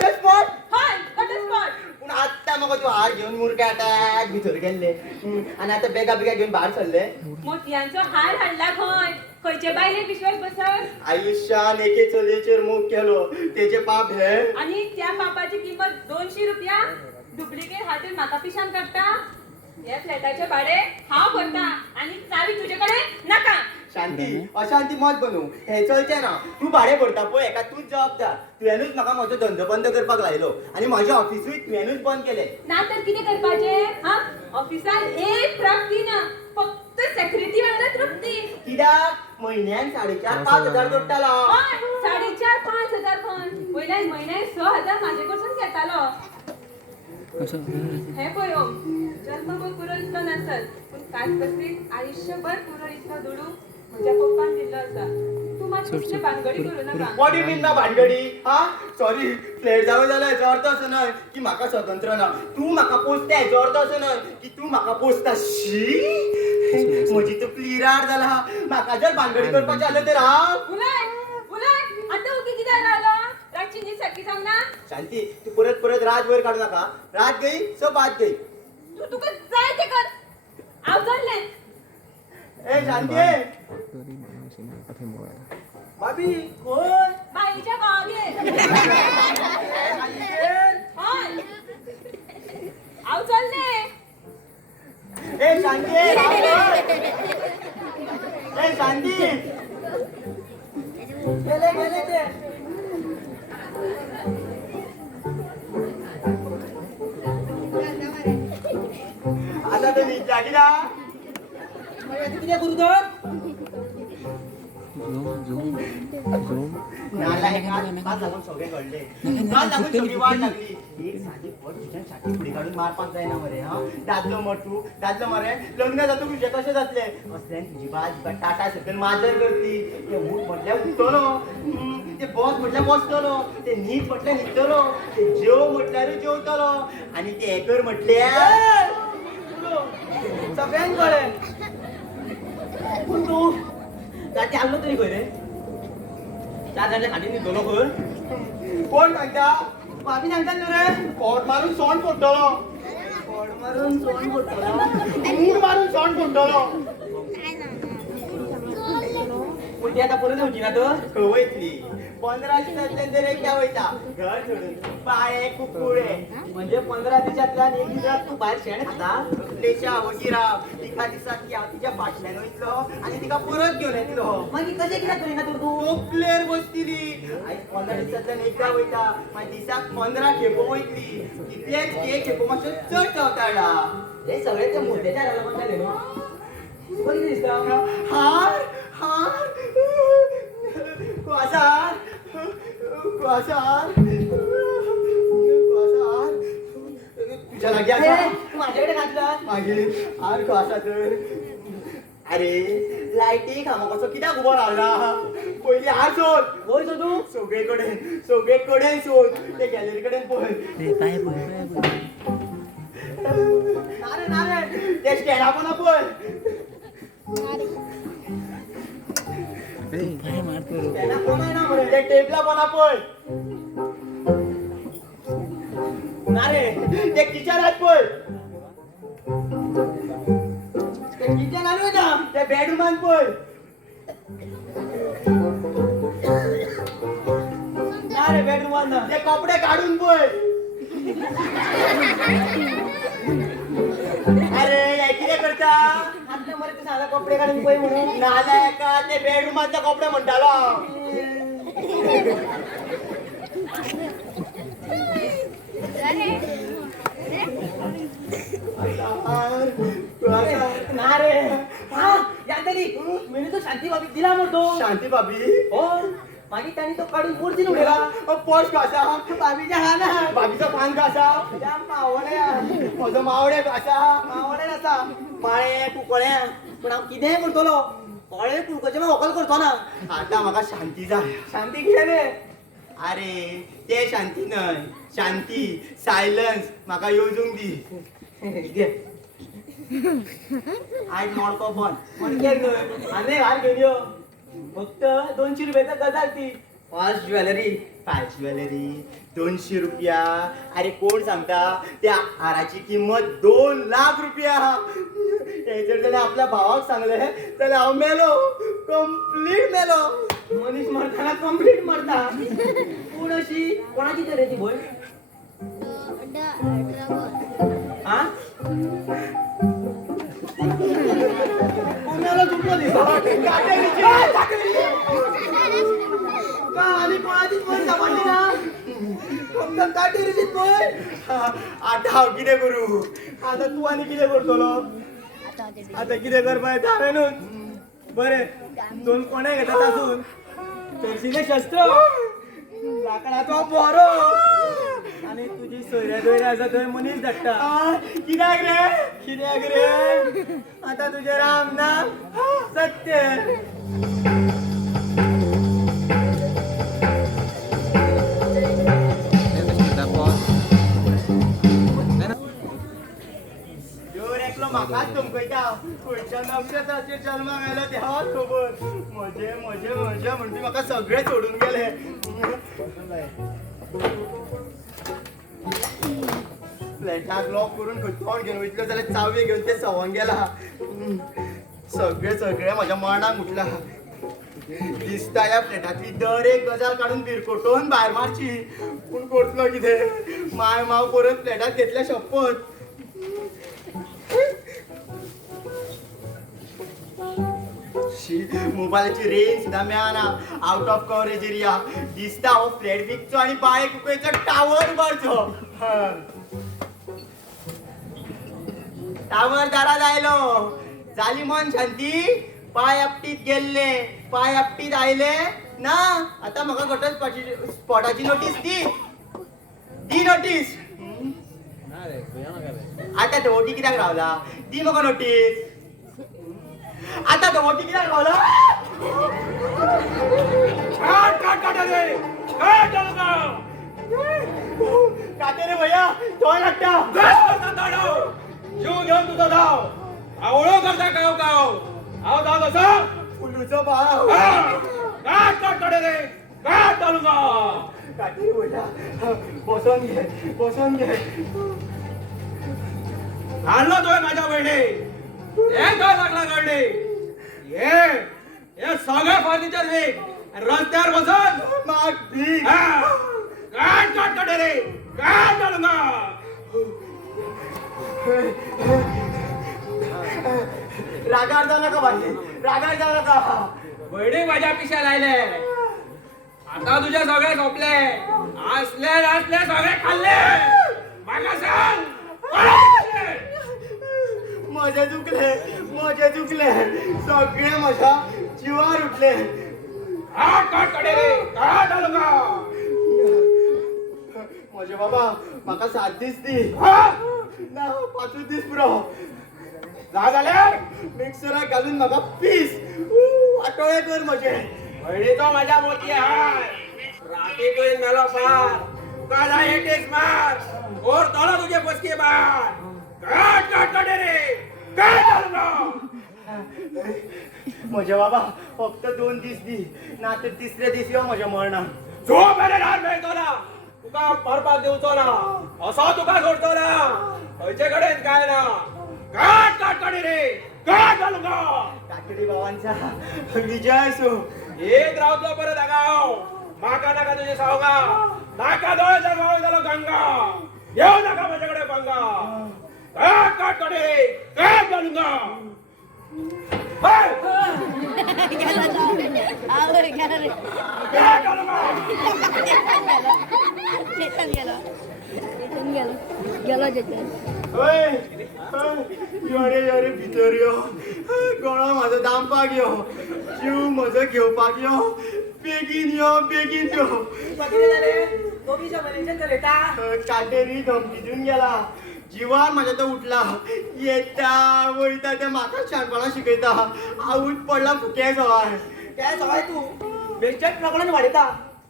घटस्फोट हय घटस्फोट. पूण आत्ता म्हाका तूं हार घेवन मुरगाटाक भितर गेल्ले आनी आतां बेगा बेगा घेवन भायर सरले. मोतयांचो हार हाडला खंय. खंयचे बायलेक विश्वास बसत. आयुश्यान एके चलयेचेर मोग केलो तेजे पाप हे. आणि त्या पापाची किंमत 200 रुपया. डुप्लिकेट हातीन म्हाका पिशान काडटा. या फ्लॅटाचे भाडे हांव भरता आणि चावी तुझेकडे नाका. शांती अशांती मत बनू हे चलचें ना. तू भाडे भरता पळय हेका तूच जबाबदार. तुवेनूच म्हाका म्हजो धंदो बंद करपाक लायलो आनी म्हजें ऑफिसूय तुवेनूच बंद केलें. ना तर कितें करपाचें. हा ऑफिसान एक प्राप्ती ना. फक्त सेक्युरिटी वांगडा तृप्ती. कित्याक म्हयन्याक 4,500-5,000 जोडटालो. 4,500-5,000 खंय. वयल्यान म्हयन्याक 6,000 म्हाजे कडसून घेतालो. हे पळय ओम, जन्मभर पुरो इतलो नासत पूण काचकसरीत आयुष्यभर पुरो इतलो दुडू म्हज्या पप्पान दिल्लो आसा. तूं मात कसले भानगडी करूं नाका. व्हॉट यू मीन ना भानगडी. हा सॉरी फ्लॅट जावं जाल्यार हेचो अर्थ असो न्हय की म्हाका स्वतंत्र ना. तूं म्हाका पोसता हेचो अर्थ असो न्हय की तूं म्हाका पोसता. शी म्हजी तकली राड जाला. म्हाका जर भानगडी करपाचें जालें तर हांव उलय उलय. आतां ओके कित्याक रावलो. रातची न्हीद सारकी जावना. शांती तू परत परत रात वयर काढू नका. रात गई सो बात गई. तुका जाय ते कर. हांव चल्लें. ए शांती भाभी कोण. बाईच्या गावागे. हय हांव चल्लें. ए शांती ए शांती गेले गेले ते. आता तर नीट जागी ना. किती गुरुदर काल लागून सगळे घडले. काल लागून सगळी वाट लागली. एक साधी पट तुझ्या छाती फुडी काढून मारपाक जायना मरे. हा दादलो मर तू दादलो मरे. लग्न जातो तुझे कशे जातले. असल्यान तुझी बाज टाटा सकल माजर करतली. ते उठ म्हटल्यार उठतलो. ते बस म्हटल्यार बसतलो. ते न्हीद म्हटल्यार न्हिदतलो. ते जेव म्हटल्यार जेवतलो. आणि ते हे कर म्हटल्यार सगळ्यांक कळ्ळें. पूण तू ताचे आल्लो तरी खंय रे. 4 जाणांच्या खाटीर न्हिदलो खंय. कोण सांगता. भाभी सांगता न्हू रे. कोट मारून सोंड फोडटलो. कोट मारून सोंड फोडटलो. मूड मारून सोंड फोडटलो. पूण ती आतां परत येवची ना तर. खंय वयतली. 15 दिसांतल्यान जर एकदा वयता घर सोडून. पाळे कुकुळे म्हणजे 15 दिसांतल्यान एक दिसाक तू भायर शेण खाता. लेशा वशिराव एका दिसाक की हांव तिच्या फाटल्यान वयतलो आनी तिका परत घेवन येतलो. मागीर कशें कित्याक करिना तर तूं. तोपलेर बसतली. आयज 15 दिसांतल्यान एकदा वयता मागीर दिसाक 15 खेपो वयतली. कितलेच एक खेपो मातशे चड चवताळा. हे सगळे ते मुद्द्याच्या लागून जाले न्हू. तुका कितें दिसता. हार हार क्वासार क्वासार क्वासार तुझ्या लागी आसा. माझ्याकडे घातला मागीर हार क्वासा तर. अरे लायटीक हांव कसो कित्याक उबो रावला. पयली हार सोद. खंय सोदू. सगळे कडेन सोद. ते गॅलरी कडेन पळय. नारे नारे ते स्टँडा पोना पळय. स्टँडा पोनाय ना मरे. ते टेबला पोना पळय. नारे ते किचनात पळय. ते किचनात वयता. ते बेडरूमान पळय. नारे बेडरूमान ना. ते कपडे काढून पळय. अरे हे कितें करता. आतां मरे तूं सांगला कपडे काडून पळय म्हणून. नालायका ते बेडरूमांतले कपडे म्हणटालो. ना रे. हा यादरी मी तो शांती भाभी दिला मरतो. शांती भाभी हो. मागीर ताणी तो काढून पोरतीन उडयला. पर्स आसा. भाभीच्या हा ना. भाभीचो पान आसा. मावळे म्हजो मावळे आसा. मावळे आसा. माळे कुकळे पूण हांव कितेंय करतलो. कळे कुळकोचे व्हंकल करचो ना. आतां म्हाका शांती जाय. शांती कितें रे. अरे ते शांती न्हय. शांती सायलन्स म्हाका येवजूंक दी. आयज मोडको बंद. मणक्याक न्हय. आनी हार घेवन यो. फक्त 200 रुपयाचो गजाल ती. फास्ट ज्वेलरी फाय ज्वेलरी 200 रुपया. अरे कोण सांगता त्या हाराची किंमत 2 लाख रुपया. हे जर त्याने आपल्या भावाक सांगले जाल्यार हांव मेलो, कंप्लीट मेलो. मनीस मरताना कंप्लीट मरता. पूण अशी कोणाची तर रे ती भय? हा पुण्याला चुकलो दिसतो. का आणि कोणाचीच भय सापडली ना? फक्त काटेरीचीच भय. आता हांव कितें करूं? आता तू आनी कितें करतलो? आता कितें करपा येता हांवेनूच. बरें 2 कोणे घेता तातून चडशीले शस्त्र, लाकडाचो बोरो आणि तुजी सोयऱ्या दोयऱ्या आसा थंय मनीस धाडटा. कित्याक रे आता तुजे राम नाम सत्य. देव एकलो म्हाकाच धमकयता. खंयच्या नक्षत्राचेर जल्माक आयलो देवाक खबर. म्हजे म्हणटी म्हाका सगळे सोडून गेले. फ्लॅटाक लॉक करून खंयचो घेवन वयतलो जाल्यार चावी घेवन ते सवंग गेला. सगळे म्हज्या मनाक उठला. दिसता ह्या फ्लॅटातली दर एक गजाल काडून भिरकोटोवन भायर मारची. पूण करतलो कितें? माय माव परत फ्लॅटात घेतल्या शपथ. मोबायलाची रेंज सुद्धा मेळना. Out of coverage area. दिसता हो फ्लॅट विकचो आणि बायक उकयचो टावर उबारचो. टावर दारात आयलो. जाली मन शांती. पाय आपटीत गेल्ले, पाय आपटीत आयले ना. आता म्हाका घटस्फोटाची नोटीस दी नोटीस. आता तो ओटी कित्याक रावला? दी म्हाका नोटीस. आता तो ओटी कित्याक रावला? काटे रे भैया तो लागता. जीव घेऊन तुझा धाव. आवळो करता काव हाव धाव कसा फुलूचो भाव. काट रे काट चालूंगा. काटे रे भैया बसोन घे. हाडलो तो माझ्या बहिणी. एक लागला गडे. हे सगळे फर्निचर विक आणि रस्त्यावर बसून माग भीक. काट रे काट चालूंगा. रागार जाऊ नका बाई. रागार जाऊ नका. बहिणी माझ्या पिशा लायले. आता तुझे सगळे झोपले. असले सगळे खाल्ले. मागा सांग माझे चुकले सगळे माझ्या जीवार उठले. काट रे काट चालूंगा. माझे बाबा म्हाका 7 दीस दी. ना 5 दीस पुरो झाले. मिक्सराक घालून म्हाका पीस आठवडे कर म्हजे. बहिणीचो माझ्या मोती हाय. राती करून मेलो पार. तुका जाय टेस मार. ओर तळो तुझे पसके मार. काट रे काट चालूंगा. म्हजे बाबा फक्त 2 दीस दी. ना तर 3रे दीस यो म्हज्या मरणाक. जो बेरेदार मेळतो ना तुका परपाक दिवचो ना. असो तुका सोडतो ना. खंयचे कडेन काय ना. काट रे काट चालूंगा. काकडी बाबांचा विजय असो. एक रावतो परत आगाव. माका नाका तुझे सावगा. नाका दोळ्याचा गाव झालो गंगा. येऊ नका माझ्याकडे पंगा. काट रे काट चालूंगा. अरे भितर यो. गळो म्हाजो दामपाक यो. जीव म्हजो घेवपाक यो. बेगीन यो. काटेरी धमकी दिवन गेला. जीवान म्हाज्या तो उठला. येता वयता ते म्हाका शाणपणां शिकयता. आवूच पडला फुके सवाय. काय सवाय तू बेश्टेच प्रकरण वाडयता.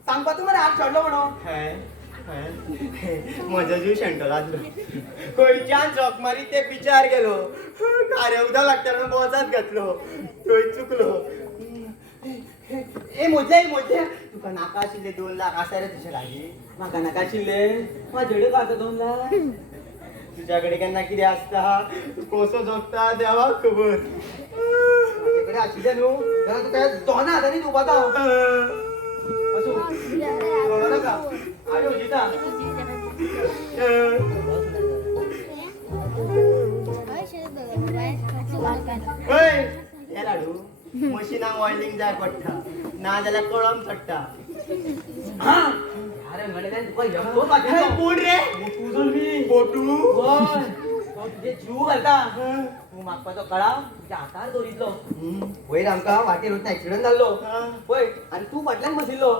सांगपा तू मरे हात चडलो म्हणून. म्हजो जीव शेणटलातलो. खंयच्यान झक मारी ते पिचार गेलो. खारें उदक लागता म्हणून बोजात घातलो. थंय चुकलो. मोजले तुका नाका आशिल्ले 2 लाख आसा रे तुझ्या लागीं म्हाका नाका आशिल्ले माझ्याकडे काका 2 लाख तुझ्याकडे केन्ना कितें आसता तू कसो जगता देवाक खबर माझ्याकडे आशिल्ले न्हू जाल्यार तुका 2 हातांनी दिवपाक असो नाका आनी उजिता हे लाडू मशिनाक ऑइलिंग जाय पडटा ना जाल्यार कळम चडटा अरे म्हणले तुका यमतो पाहिजे कोण रे तुझो मी फोटू होय तो तुझे जीव घालता तू मागपाचो कळाव तुझ्या हातार दवरितलो वयर आमकां वाटेर वयतना एक्सिडंट जाल्लो पळय आनी तू फाटल्यान बशिल्लो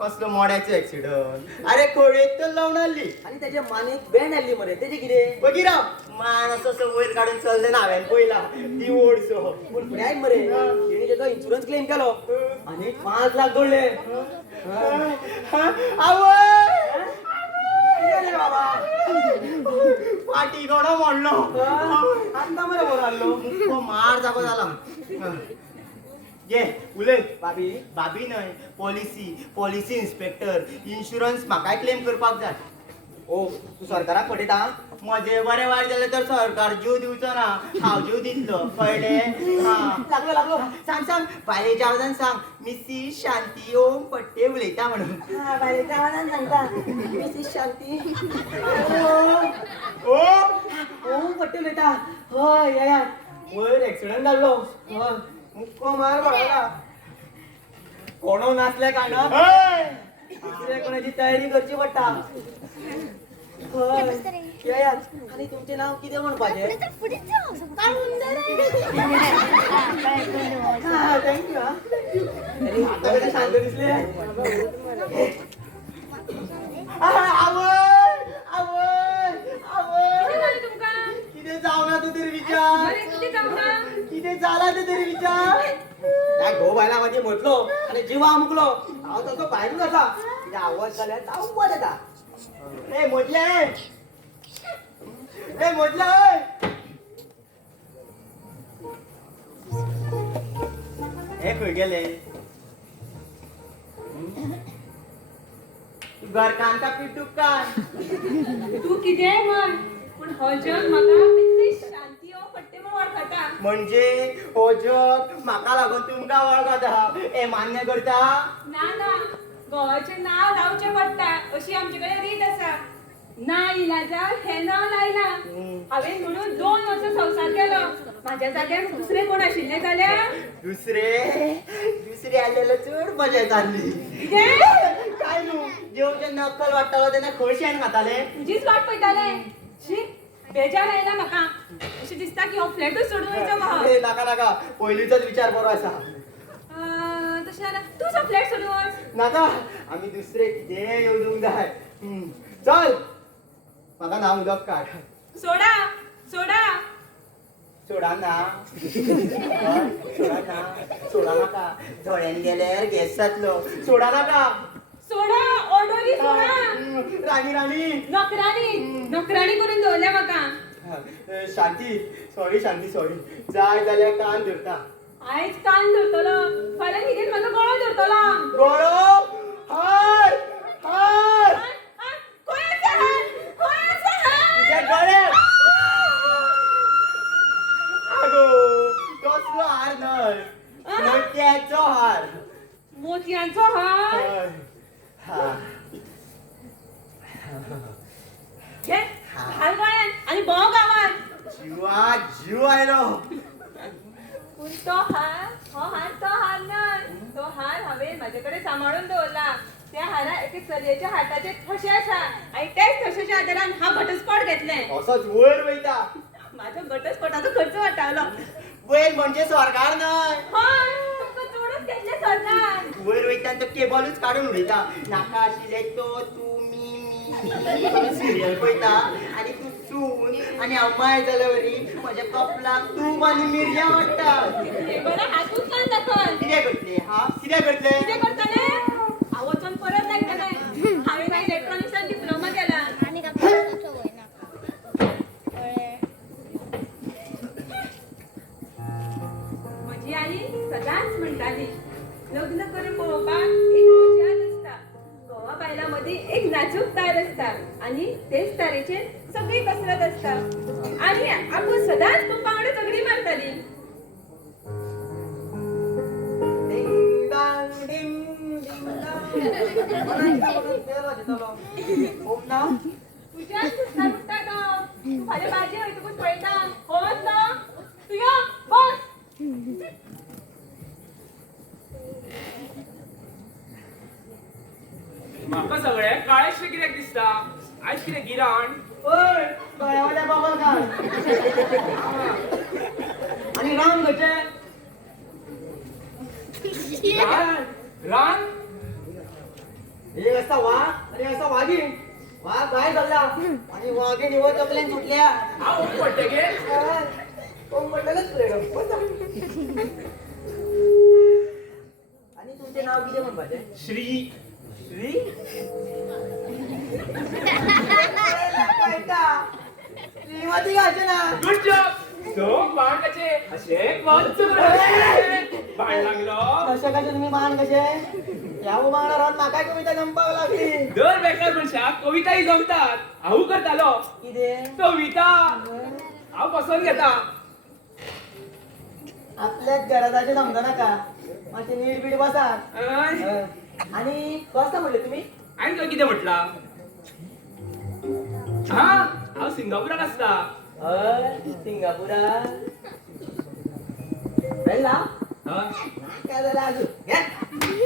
कसलो मोड्याचो एक्सिडंट अरे खोळेक तर लावून आली आणि त्याच्या मानेक बँड आली मरे तेजे कितें बघिरा मान असो वयर काढून चलले ना हांवें पयला ती ओडसो पूण फुडें आयक मरे तेणी तेजो इन्शुरन्स क्लेम केलो आनी 5 लाख जोडले आवय कितें रे बाबा पाटी कोणो म्हणलो आत्ता मरे बरो आसलो तो मार जागो जाला ये उलय बाबी बाबी न्हय पॉलिसी इन्स्पेक्टर इन्शुरन्स म्हाकाय क्लेम करपाक जाय ओ तू सरकाराक पटयता म्हजे बरें वायट जालें तर सरकार जीव दिवचो ना हांव जीव दितलो कळ्ळें लागलो लागलो सांग बायलेच्या आवाजान सांग मिसीस शांती ओम पट्टे उलयता म्हणून बायलेच्या आवाजान सांगता मिसीस शांती ओ ओ पट्टे उलयता हय या वयर एक्सिडंट जाल्लो हय मुक्को मार पडला कोणो नासल्या कारणान दुसऱ्या कोणाची तयारी करची पडटा हय या आनी तुमचें नांव कितें म्हणपाचें थँक्यू आता कशें शांत दिसले आवय आवय किती आवय झाले तुमका कितें जावना तूं तरी विचार अरे किती जावना कितें जाला तें तरी विचार त्या घोव बायला मध्ये म्हटलो आणि जिवा अमुकलो हांव तसो भायरूच आसा कितें आवाज जाल्यार आवड येता ए मोदले हे खंय गेले घरकान का पिटूकान तू कितेंय म्हण पूण हो जग म्हाका मिसीस शांती ओ पट्टे म्हूण वळखता म्हणजे हो जग म्हाका लागून तुमकां वळखता हे मान्य करता ना घोवाचें नांव लावचें पडटा अशी आमचे कडेन रीत आसा ना इलाजाक हें नांव लायला हांवें म्हणून 2 वर्स संवसार केलो म्हाज्या जाग्यार दुसरें कोण आशिल्लें जाल्यार दुसरे आलेलो चड मजा येताली कितें काय न्हू जेवचे नक्कल वाडटालो तेन्ना खंय शेण खाताले तुजीच वाट पळयताले शी बेजार आयला म्हाका अशें दिसता की हो फ्लॅटूच सोडून वयचो गो ए, नाका पयलींचोच विचार बरो आसा तशें जाल्यार तूं हो फ्लॅट सोडून वच नाका आमी दुसरे कितें येवजूंक जाय चल म्हाका ना उदक काड सोडा सोडा ना सोडा नाका थोड्यान गेल्यार गॅस जातलो सोडा नाका सोडा ऑर्डरी सोडा राणी नोकराणी करून दवरल्या म्हाका शांती सॉरी जाय जाल्यार कान धरता आयज कान धरतलो फाल्यां कितें म्हाका गळो धरतलो गळो हाय खंय आसा तुझ्या गळ्यात आगो कसलो हार न्हय मोत्याचो हार मोतयांचो हार हय. हा घे हार गळ्यात आनी भोंव गावात जीव आयलो पूण तो हार न्हय तो हार हांवें म्हाजे कडेन सांबाळून दवरला त्या हारा एके चलयेच्या हाताचे ठशे आसा आनी तेच ठशाच्या आदारान हांव घटस्फोट घेतलें असोच वयर वयता म्हाजो घटस्फोटाचो खर्च वाटावलो वयर म्हणजे सरकार न्हय हय तुमकां जोडून घेतलें सरकार वयर वयता तो केबलूच काडून उडयता नाका आशिल्ले तो तूं मी सिरियल पळयता आनी तूं सून आनी हांव माय जाल्या वरी म्हज्या कपलाक तूप आनी मिरयां वाडटा बरें हातूच कान दाखय कितें करतले कितें करतले कितें करतले हांव वचून परत लागतले हांवें इलेक्ट्रॉनिक्सान डिप्लोमा केला म्हजी आई सदांच म्हणटाली लग्न आणि तेच तरेचे सगळी कसरत असता आणि आपण सदांच पप्पा वांगडा झगडी मारताली. डिंग डांग, डिंग, डिंग डांग. मला बघून फेर वाजतलो. हो ना? तुझ्याच सुस्ता सुस्ता गाव. तू फाल्यां भाजी हय तुका पळयता. होच ना? तू यो बस. म्हाका सगळे काळेशे कित्याक दिसता? आयज कितें गिराण? ओय, गळ्यावाल्या बाबा काढ. आणि राम खंयचे? रान? रान? एक असा वाघ आणि असा वाघीण. वाघ बाहेर चालला आणि वाघीण निवळ जमल्यान सुटल्या. हांव पडटे गे. कोण म्हटलंच फ्रीडम. आणि तुमचे नाव किती म्हणपाचे? श्री. श्री? श्रीमती घालचे ना. Good job. सो बाण कशे अशे वच बाण लागलो. कशे कशे तुम्ही मान कशे? ह्या उमांगला रावन म्हाकाय कविता जमपाक लागली. दर बेकार मनशाक कविताय जमतात. हांव करतालो कितें? कविता. हांव पसंत घेता. आपल्याच घराचे समजा नाका. मातशे नीट बीट बसात. अय, आणि कसं म्हणले तुम्ही? आनी खंय कितें म्हटला? हा हांव सिंगापुराक आसता. सिंगापुरा पहिला हा काय झालं अजून? घे.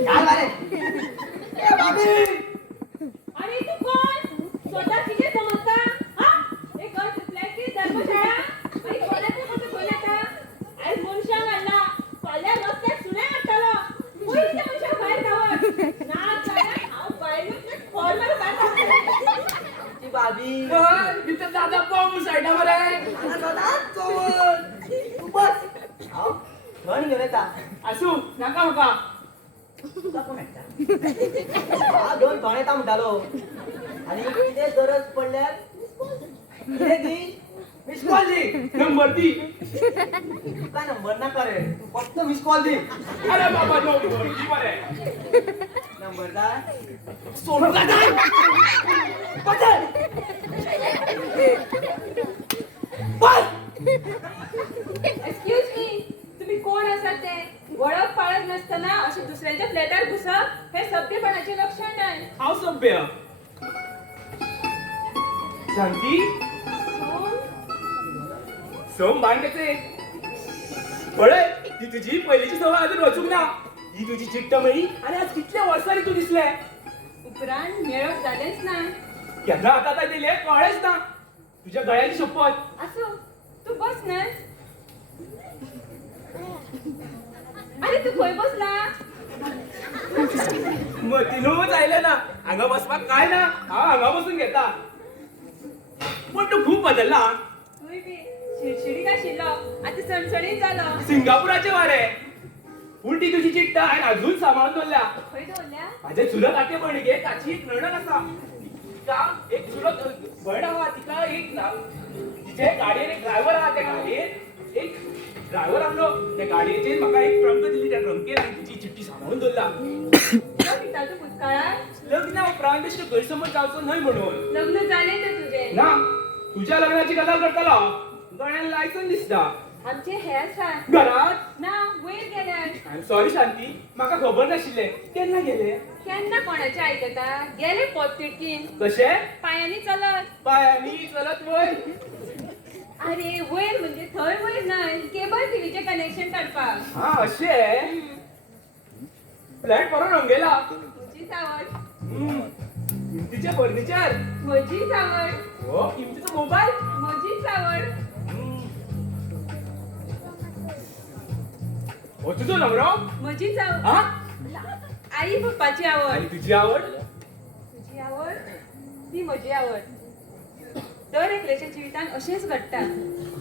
घाल बारे. ए बाबी. अरे तू कोण? स्वतः किती समजता? हा? एक घर सुटल्याची धर्मशाळा आणि कोणाचं कसं बोलायचा? आज मनशां घालला. फाल्यां रस्त्याक सुणे हाडटालो. पयलीं त्या मनशाक भायर धांवत. नाच जाल्यार हांव भायरूच खोड मारून भायर सरतलें. ती बाबी. भितर दादा पावू सायडा मरे. मला सदांच चोर. तू बस. हांव धन घेऊन येता. आसूं नाका म्हाका. तुका कोण हाडटा? हा दोन धन येता म्हणटालो. आणि कितें गरज पडल्यार कितें दी? मिस कॉल दी. नंबर दी. तुका नंबर नाका रे. तू फक्त मिस कॉल दी. अरे बाबा नंबर दी मरे. नंबर दाय. सोडून जाता. बदल. बस. एक्सक्यूज मी, तुम्ही कोण आसात ते? वळख पाळत नसताना अशी दुसऱ्यांच्या फ्लॅटार घुसप हे सभ्यपणाचे लक्षण नाही. हांव सभ्य. शांती सोम बांडचे पळय ती तुझी पहिलीची सवय अजून वचूंक ना. ही तुझी चिट्ट मेळी आणि आज कितल्या वर्सांनी तू दिसले. उपरांत मेळप जालेच ना. केन्ना आतां दिले कळेच ना. तुझ्या गळ्याची शपथ. असो तू बस ना. अरे तू खंय बसला? मतीनूच आयले ना. हांगा बसपाक काय ना. हांव हांगा बसून घेता. पण तू खूप बदलला. तुय बी शिडशिडीत आशिल्लो आतां सणसणीत जालो. सिंगापुराचे वारे. पूण ती तुझी चिट्ट हांवें अजून सांबाळून दवरल्या. खंय दवरल्या? माझे चुलत आते भयणीगे ताची एक नणन आसा. तिका एक चुलत भयण आहा. तिका एक तिचे गाडयेन एक ड्रायव्हर आहा. त्या गाडयेन एक ड्रायव्हर आहलो. त्या गाडयेचेर म्हाका एक ट्रंक दिली. त्या ट्रंकेर हांवें तिची चिट्टी सांबाळून दवरला. तो पिताचो भूतकाळात लग्ना उपरांत अशें गैरसमज जावचो न्हय म्हणून. लग्न जालें तर तुजें. ना तुझ्या लग्नाची गजाल करतलो. गळ्यान लायसन दिसता. आमचे हे आसा. घरात ना वयर गेल्यार. आय एम सॉरी शांती. म्हाका खबर नाशिल्लें. केन्ना गेले? केन्ना कोणाचे आयकता? गेले पोट तिडकीन. कशें? पायांनी चलत. पायांनी चलत वयर. अरे वयर म्हणजे थंय वयर न्हय. केबल टीव्हीचे कनेक्शन काडपाक. हा अशें. फ्लॅट बरो रंगयला. तुजीच आवड. किमतीचे फर्निचर. म्हजीच आवड. हो किमतीचो मोबाईल. म्हजीच आवड. हो तुझो नवरो. म्हजीच आवड. हा आई पप्पाची आवड. आणि तुझी आवड. तुझी आवड ती म्हजी आवड. दर एकल्याच्या जिवितान अशेंच घडटा.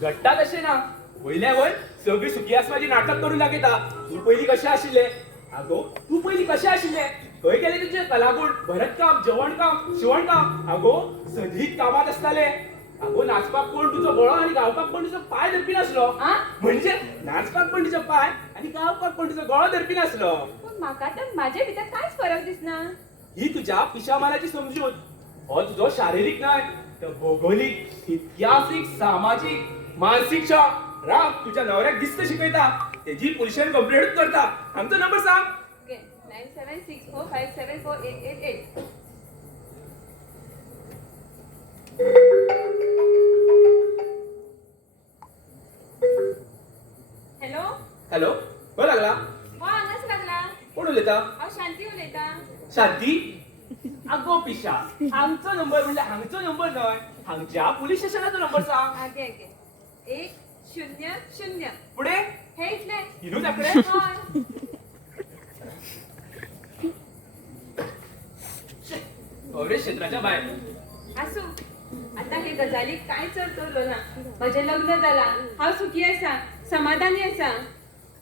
घडटा तशें ना. वयल्या वय सगळी सुखी आसपाची नाटक करून दाखयता. तू पयलीं कशें आशिल्लें. आगो तू पयलीं कशें आशिल्लें. खंय गेले तुझे कलागूण. भरतकाम, जेवणकाम, शिवणकाम. आगो सदीत कामात आसताले. आगो नाचपाक कोण तुजो गळो आणि गावपाक कोण तुजो पाय धरपी नासलो. आ? म्हणजे नाचपाक कोण तुजो पाय आणि गावपाक कोण तुजो गळो धरपी नासलो. पण म्हाका तर माझ्या भितर कांयच फरक दिसना. ही तुझ्या पिशामालाची समजूत. हो तुझो शारीरिक नाही तर भौगोलिक इतिहासिक सामाजिक मानसिक राग तुझ्या नवऱ्याक दिसत शिकयता तेजी पोलिशन कंप्लेंट करता आमचो नंबर सांग. ओके 9764574888. हॅलो हॅलो हो लागला हांगाच लागला. कोण उलयता? हांव शांती उलयतां. शांती आगो पिशा आमचो नंबर म्हणजे हांगचो नंबर न्हय हांगच्या पुलीस स्टेशनाचो नंबर सांग. आगे आगे 100. पुढे हे इतले. हिनूच आकडे हय. अवरे क्षेत्राच्या बाहेर आसू आता हे गजाली काय चड करलो ना. माझे लग्न जाला. हांव सुखी आसा, समाधानी आसा.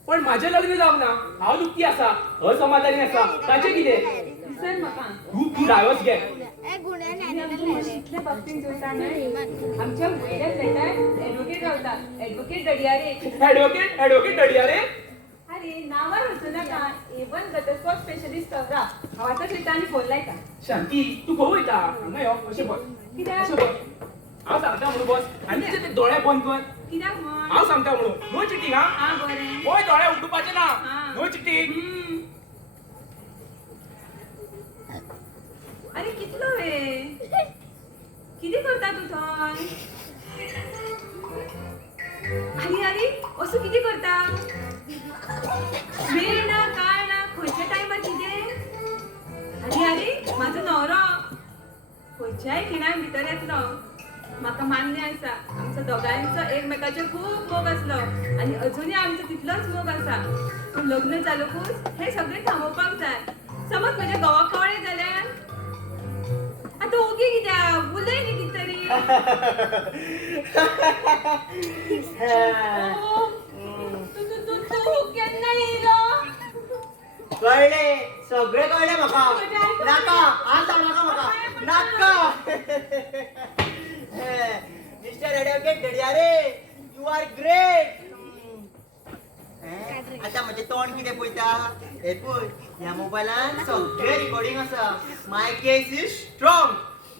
पण माझे लग्न जावंक ना हांव दुखी आसा असमाधानी आसा ताचे कितें? विसर म्हाका. तू रावस घे. इतल्या बाबतींत जोडटा न्हय. आमच्या वयल्या फ्लॅटात एडवोकेट रावतात. एडवोकेट दडयारे. ऍडव्होकेट डडियारे अरे नावार वचूं नाका. एवन गटस्फोट स्पेशलिस्ट राव. हांव आतांच वयता आनी फोन लायता. शांती तू खंय वयता? हांगा यो अशें बस कित्याक? अशें बस हांव सांगता म्हणून बस आनी तुजे ते दोळे बंद कर. कित्याक म्हण? हांव सांगता म्हणून नो चिटींग हा. आ बरें. ओय दोळे उगडुपाचे ना. हा. No cheating. अरे कितलो वेळ? कितें करता तूं थंय? अरे अरे असो कितें करता? वेळ ना काळ ना खंयच्या टायमार कितें? अरे अरे म्हाजो न्हवरो खंयच्याय खिणाक भितर येतलो. म्हाका मान्य आसा आमचो दोगांचो एकमेकाचेर खूब मोग आसलो आनी अजुनूय आमचो तितलोच मोग आसा. पूण लग्न जालकूच हे सगळें थांबोवपाक जाय. समज म्हज्या घोवाक कळ्ळें जाल्यार आतां ओगी कित्याक उलय न्ही कितें तरी. तू केन्ना येयलो? कळले सगळे कळले म्हाका. नाका आता नाका म्हाका नाका. Mister advocate Dadiyare you are great. आता म्हणजे तोंड कितें पळयता हे पळय ह्या मोबायलान सगळे रिकॉर्डिंग आसा. माय केस इज स्ट्रॉंग.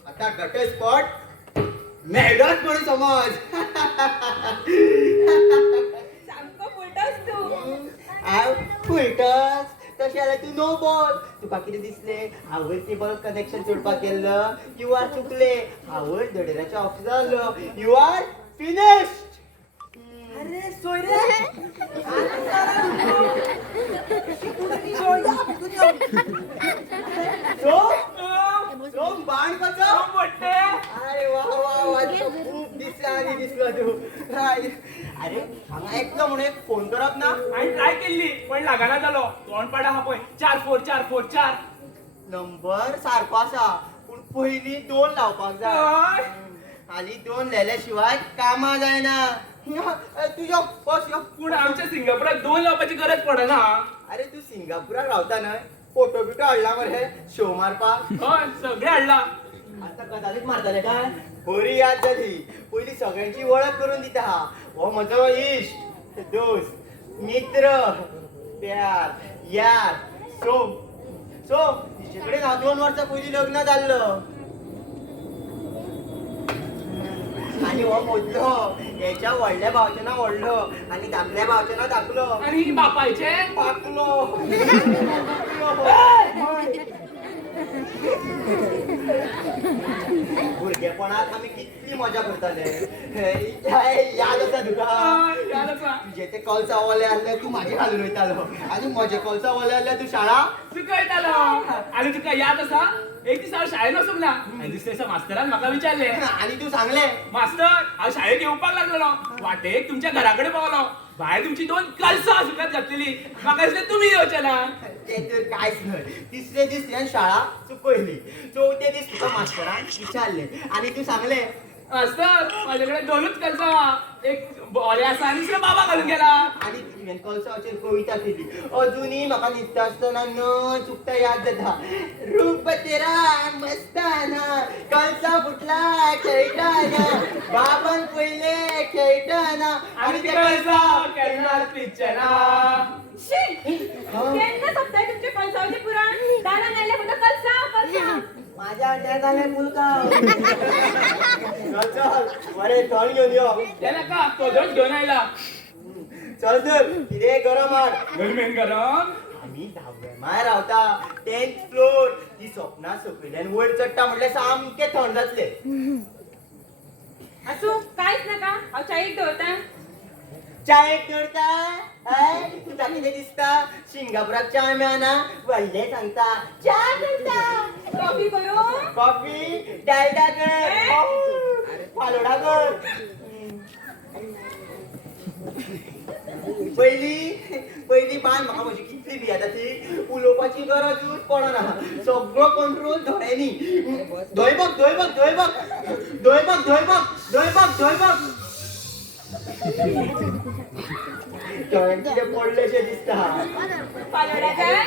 आता घटस्फोट मेळ्ळोच म्हणून समज. सामको फुलटोस तूं. हांव फुलटस तशें जाल्यार तूं नो बॉल. तुका कितें दिसलें हांवूय केबल कनेक्शन जोडपाक गेल्लो. यू आर चुकले. हांवूय धडेराच्या ऑफिसांत आसलो. You are finished. अरे सोय रे सो बाण कसो? अरे वा वा वा खूप दिसला आणि दिसला तू. अरे हांगा एकलो म्हणून एक फोन करप ना. हांवें ट्राय केल्ली पण लागना जालो. तोंड पाडा हा पळय 44444. नंबर सारको आसा पूण पयलीं 2 लावपाक जाय. हालीं 2 लायल्या शिवाय कामां जायना. तुझ्यो बस यो. पूण आमच्या सिंगापुराक 2 लावपाची गरज पडना. अरे तू सिंगापुराक रावता न्हय. फोटो बिटो हाडला मरे शो मारपाक. हय सगळे हाडला. आता गजालीच मारताले काय? बरी याद जाली. पयलीं सगळ्यांची वळख करून दिता. हो म्हजो इश्ट दोस्त मित्र प्यार यार सोम. तिचे कडेन हांव 2 वर्सां पयलीं लग्न जाल्लो. आनी हो मोदलो हेच्या व्हडल्या भावचेना व्हडलो आनी धाकल्या भावचेना धाकलो आणि बापायचे पाकलो. भुरगेपणांत आमी कितली मजा करताले. याद आसा तुका? याद आसा. तुजे ते कॉल्सा ओले आसले तूं म्हाजे घालून वयतालो आनी म्हजे कॉल्सा ओले आसले तूं शाळा चुकयतालो. आणि तुका याद आसा एक दीस हांव शाळेन वचूंक ना आनी दुसऱ्या दिसा मास्तरान म्हाका विचारले आनी तूं सांगलें मास्तर हांव शाळेक येवपाक लागलेलो. वाटेक तुमच्या घरा कडेन पावलो. भायर तुमची 2 कल्सां सुकत घातलेली. म्हाका दिसलें तुमी येवचे ना. ते तर कांयच न्हय. तिसरे दीस तुवें शाळा चुकयली. चवथे दीस तुका मास्तरान विचारलें आनी तूं सांगलें मास्तर माझ्या कडेन 2च कल्सां. एक बोले आसा आनी दुसरो बाबा घालून गेला. आनी तुवें कल्साचेर कविता केली. अजुनूय म्हाका न्हिदता आसतना न चुकता याद जाता. रूप तेरा मस्ताना कल्सा फुटला खेळटाना बाबान पयले खेळटाना आणि ते कल्सां केन्नाच पिच्चना. केन्ना सोंपताय तुमचे कळसावचे पुराण? दारान आयल्या फक्त कळसा. माझ्या अंड्या झाले पुलका. चल चल बरे थंड घेऊन यो. त्याला का तो धड घेऊन आयला. चल तर किती गरम आड गरमेन गरम. आम्ही 10व्या माळ्यार रावता 10th फ्लोर. ती स्वप्ना सकयल्यान वयर चडटा म्हटल्यार सामके थंड जातले. असू काहीच नका हांव चायेक दवरता. चायेक दवरता तुका कितें दिसता सिंगापुराक चाय मेळना व्हडले सांगता च्या करता. कॉफी करू. कॉफी डायडा कर फालोडा कर. पहिली बाय म्हाका म्हजी कितली भियेता ती उलोवपाची गरजूच पडना. सगळो कंट्रोल धोळ्यांनी. धोय बघ धोय बघ धोय बघ धोय बघ धोय बघ धोय बघ धोय बघ. कितें पडलेशें दिसता. फालोडा जाय.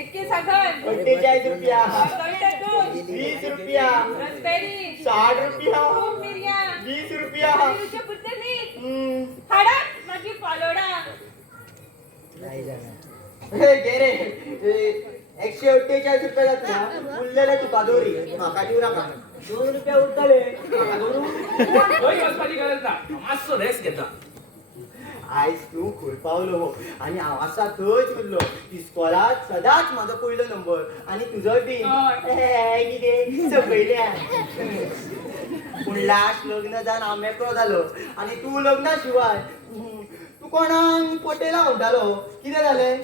21 साखर. 48 रुपया. गवळीचं दूध. 20 रुपया. रसबेरी. 60 रुपया. खूप मिरयां. 20 रुपया. मिरच्या पुतणी. हाडात माझी फालोडा. हे घे रे 148 रुपया जाता. उरलेले तुका दोरी म्हाका दिवं नाका. 2 रुपया उरतले. खंय वचपाची गरज ना. मातसो रेस्ट घेता. आयज तू खंय पावलो आनी हांव आसा थंयच उरलो. इस्कॉलात सदांच म्हाजो पयलो नंबर आनी तुजोय बी. कितें सकयल्या. पूण लास्ट लग्न जावन हांव मेकळो जालो आनी तूं लग्ना शिवाय तूं कोणाक पटेला म्हणटालो. कितें जालें.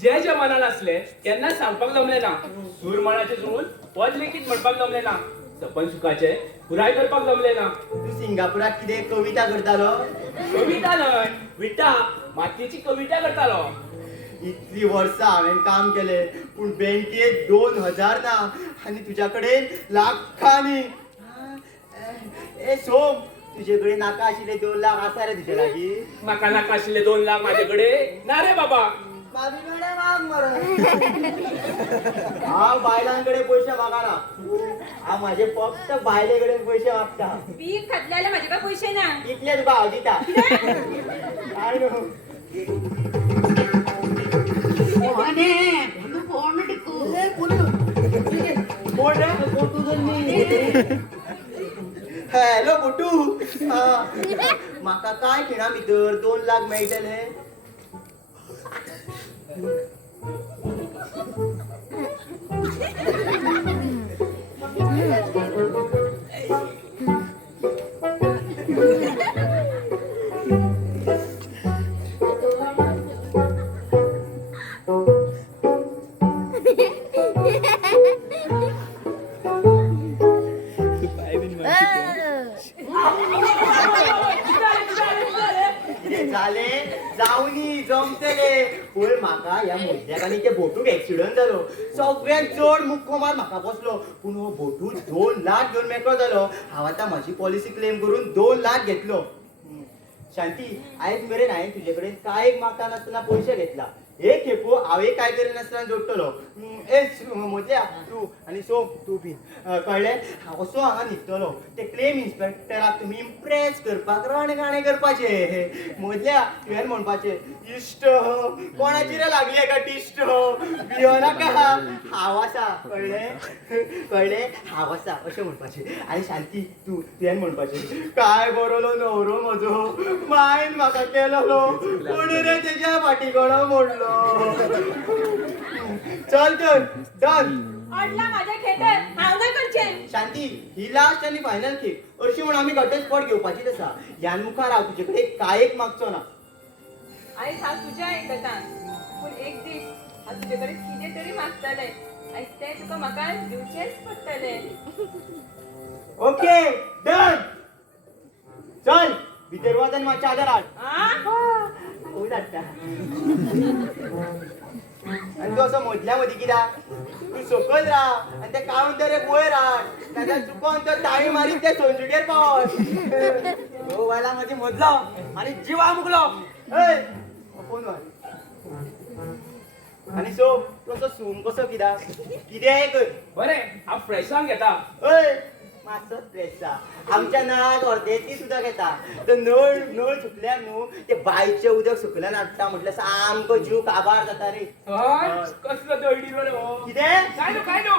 जे जे मनान असले केन्ना सांगपाक जमले ना. सूर मळाचे जुळून पद लेखीत म्हणपाक जमले ना. सपन सुखाचे पुराय करपाक जमले ना. तू सिंगापुराक कितें कविता करतालो. कविता न्हय विटा मातयेची कविता करतालो. इतली वर्सां हांवें काम केलें पूण बँकेत 2000 ना आनी तुज्या कडेन लाखांनी. ए सोम तुजे कडेन नाका आशिल्ले 2 लाख आसा रे तुजे लागीं. म्हाका नाका आशिल्ले 2 लाख म्हाजे कडेन ना रे बाबा. बाबी मॅडम माग मरे. हांव बायलांकडे पयशे मागना. हांव म्हाजे फक्त बायले कडेन पयशे मागता. पीक खातले जाल्यार म्हाजे कडेन पयशे ना. इतले तुका हांव दिता. काय न्हू. कोण रे. हॅलो बोटू. म्हाका काय खिणा भितर 2 लाख मेळटले. झाले जावनी जमतले. पळय म्हाका ह्या मोदल्याक आनी ते बोटूक एक्सिडंट जालो. सगळ्यात चड मुक्को मार म्हाका बसलो पूण हो बोटू 2 लाख घेवन मेकळो जालो. हांव आतां म्हाजी पॉलिसी क्लेम करून 2 लाख घेतलो. शांती आयज मेरेन हांवें तुजे कडेन कांय मागता नासतना पयशे घेतला. एक खेपो हांवें काय करिनासतना जोडटलो. ए मोदल्या तूं आनी सोम तूं बी कळ्ळें. हांव असो हांगा न्हिदतलो. ते क्लेम इन्स्पेक्टराक तुमी इम्प्रेस करपाक रणगाणें करपाचें. मोदल्या तुवें म्हणपाचें इश्ट कोणाची रे लागली एका टिश्ट भियो नाका हांव आसा. कळ्ळें हांव आसा अशें म्हणपाचें. आनी शांती तुवें म्हणपाचें काय बरोलो न्हवरो म्हजो मायन म्हाका केलोलो पूण रे तेज्या फाटी कोणो मोडलो. चल तर डन. अडला माझ्या खेतर हांव काय करचें. शांती ही लास्ट आनी फायनल खेप अशी म्हूण आमी घटस्फोट घेवपाचीच आसा. ह्यान मुखार हांव तुजे कडेन काय एक मागचो ना. आयज हांव तुजें आयकतां पूण एक दीस हांव तुजे कडेन कितें तरी मागतलें आनी तें तुका म्हाका दिवचेंच पडटलें. Okay done. चल भितर वच आनी मातशें आदार हाड. खूब धाडटा. आनी तूं असो मदल्या मदीं कित्याक. तूं सकयल राव आनी ते कावंटराक वयर हाड नाजाल्यार चुकोन तो ताळी मारीत ते सोंजुगेर पावत. तो वाला मदीं मदलो आनी जिवा मुगलो. फोन व्हर. आनी सो तूं असो सूम कसो कित्याक कितेंय कर. बरें हांव फ्रेशान घेता. मातसो प्रेसा आमच्या नळाक अर्देची सुद्धा घेता तर नळ नळ सुकल्यार न्हू ते बांयचें उदक सुकल्यार हाडटा म्हटल्यार सामको जीव काबार जाता रे कसलो दळडी रे हो कितें काय नो काय नो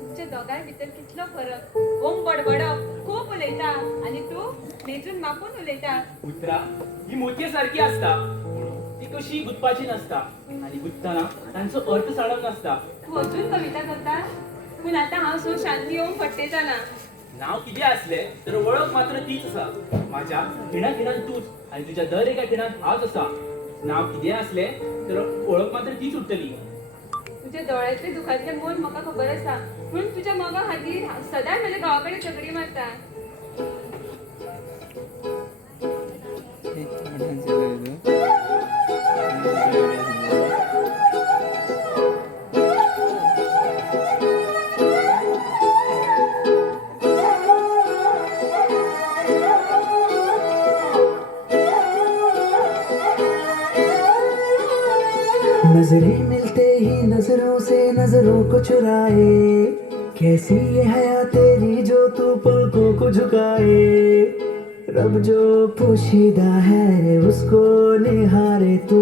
तुमच्या दोगांय भितर कितलो फरक ओम बडबडप खूप उलयता आणि तू नेजून मापून उलयता उतरा ही मोती सारखी असता ती कशी गुंतपाची नसता आणि गुंतताना तांचो अर्थ साडप नसता तू अजून कविता करता पूण आता हांव सो शांती येवंक फट्टेताना नाव कितें असले तर वळख मात्र तीच आसा माझ्या खिणा खिणान तूच आणि तुझ्या दर एका खिणान हाच असा नाव कितें असले तर वळख मात्र तीच उरतली तुझ्या दोळ्यातले दुखातले मोल म्हाका खबर आसा पूण तुझ्या मोगा खातीर सदांच म्हज्या गांवाकडे झगडी मारता नजरें मिलते ही नजरों से नजरों को चुराए कैसी ये हया तेरी जो तू पलकों को झुकाए रब जो पोशीदा है उसको निहारे तू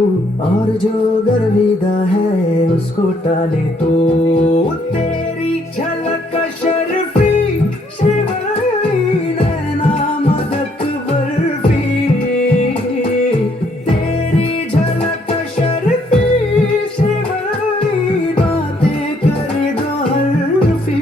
और जो गर्विदा है उसको टाले तू तेरी झलक शर्फी शिवरी नैना मदक बर्फी तेरी झलक शर्फी शिवरी बातें कर दो हरफी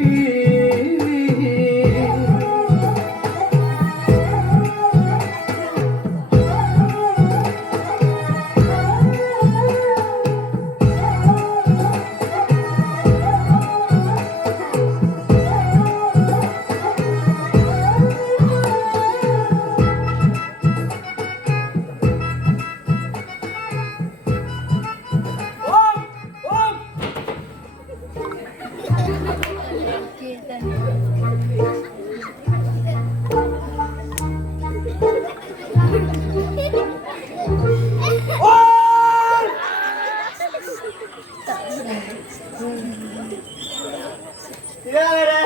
कितें जालें रे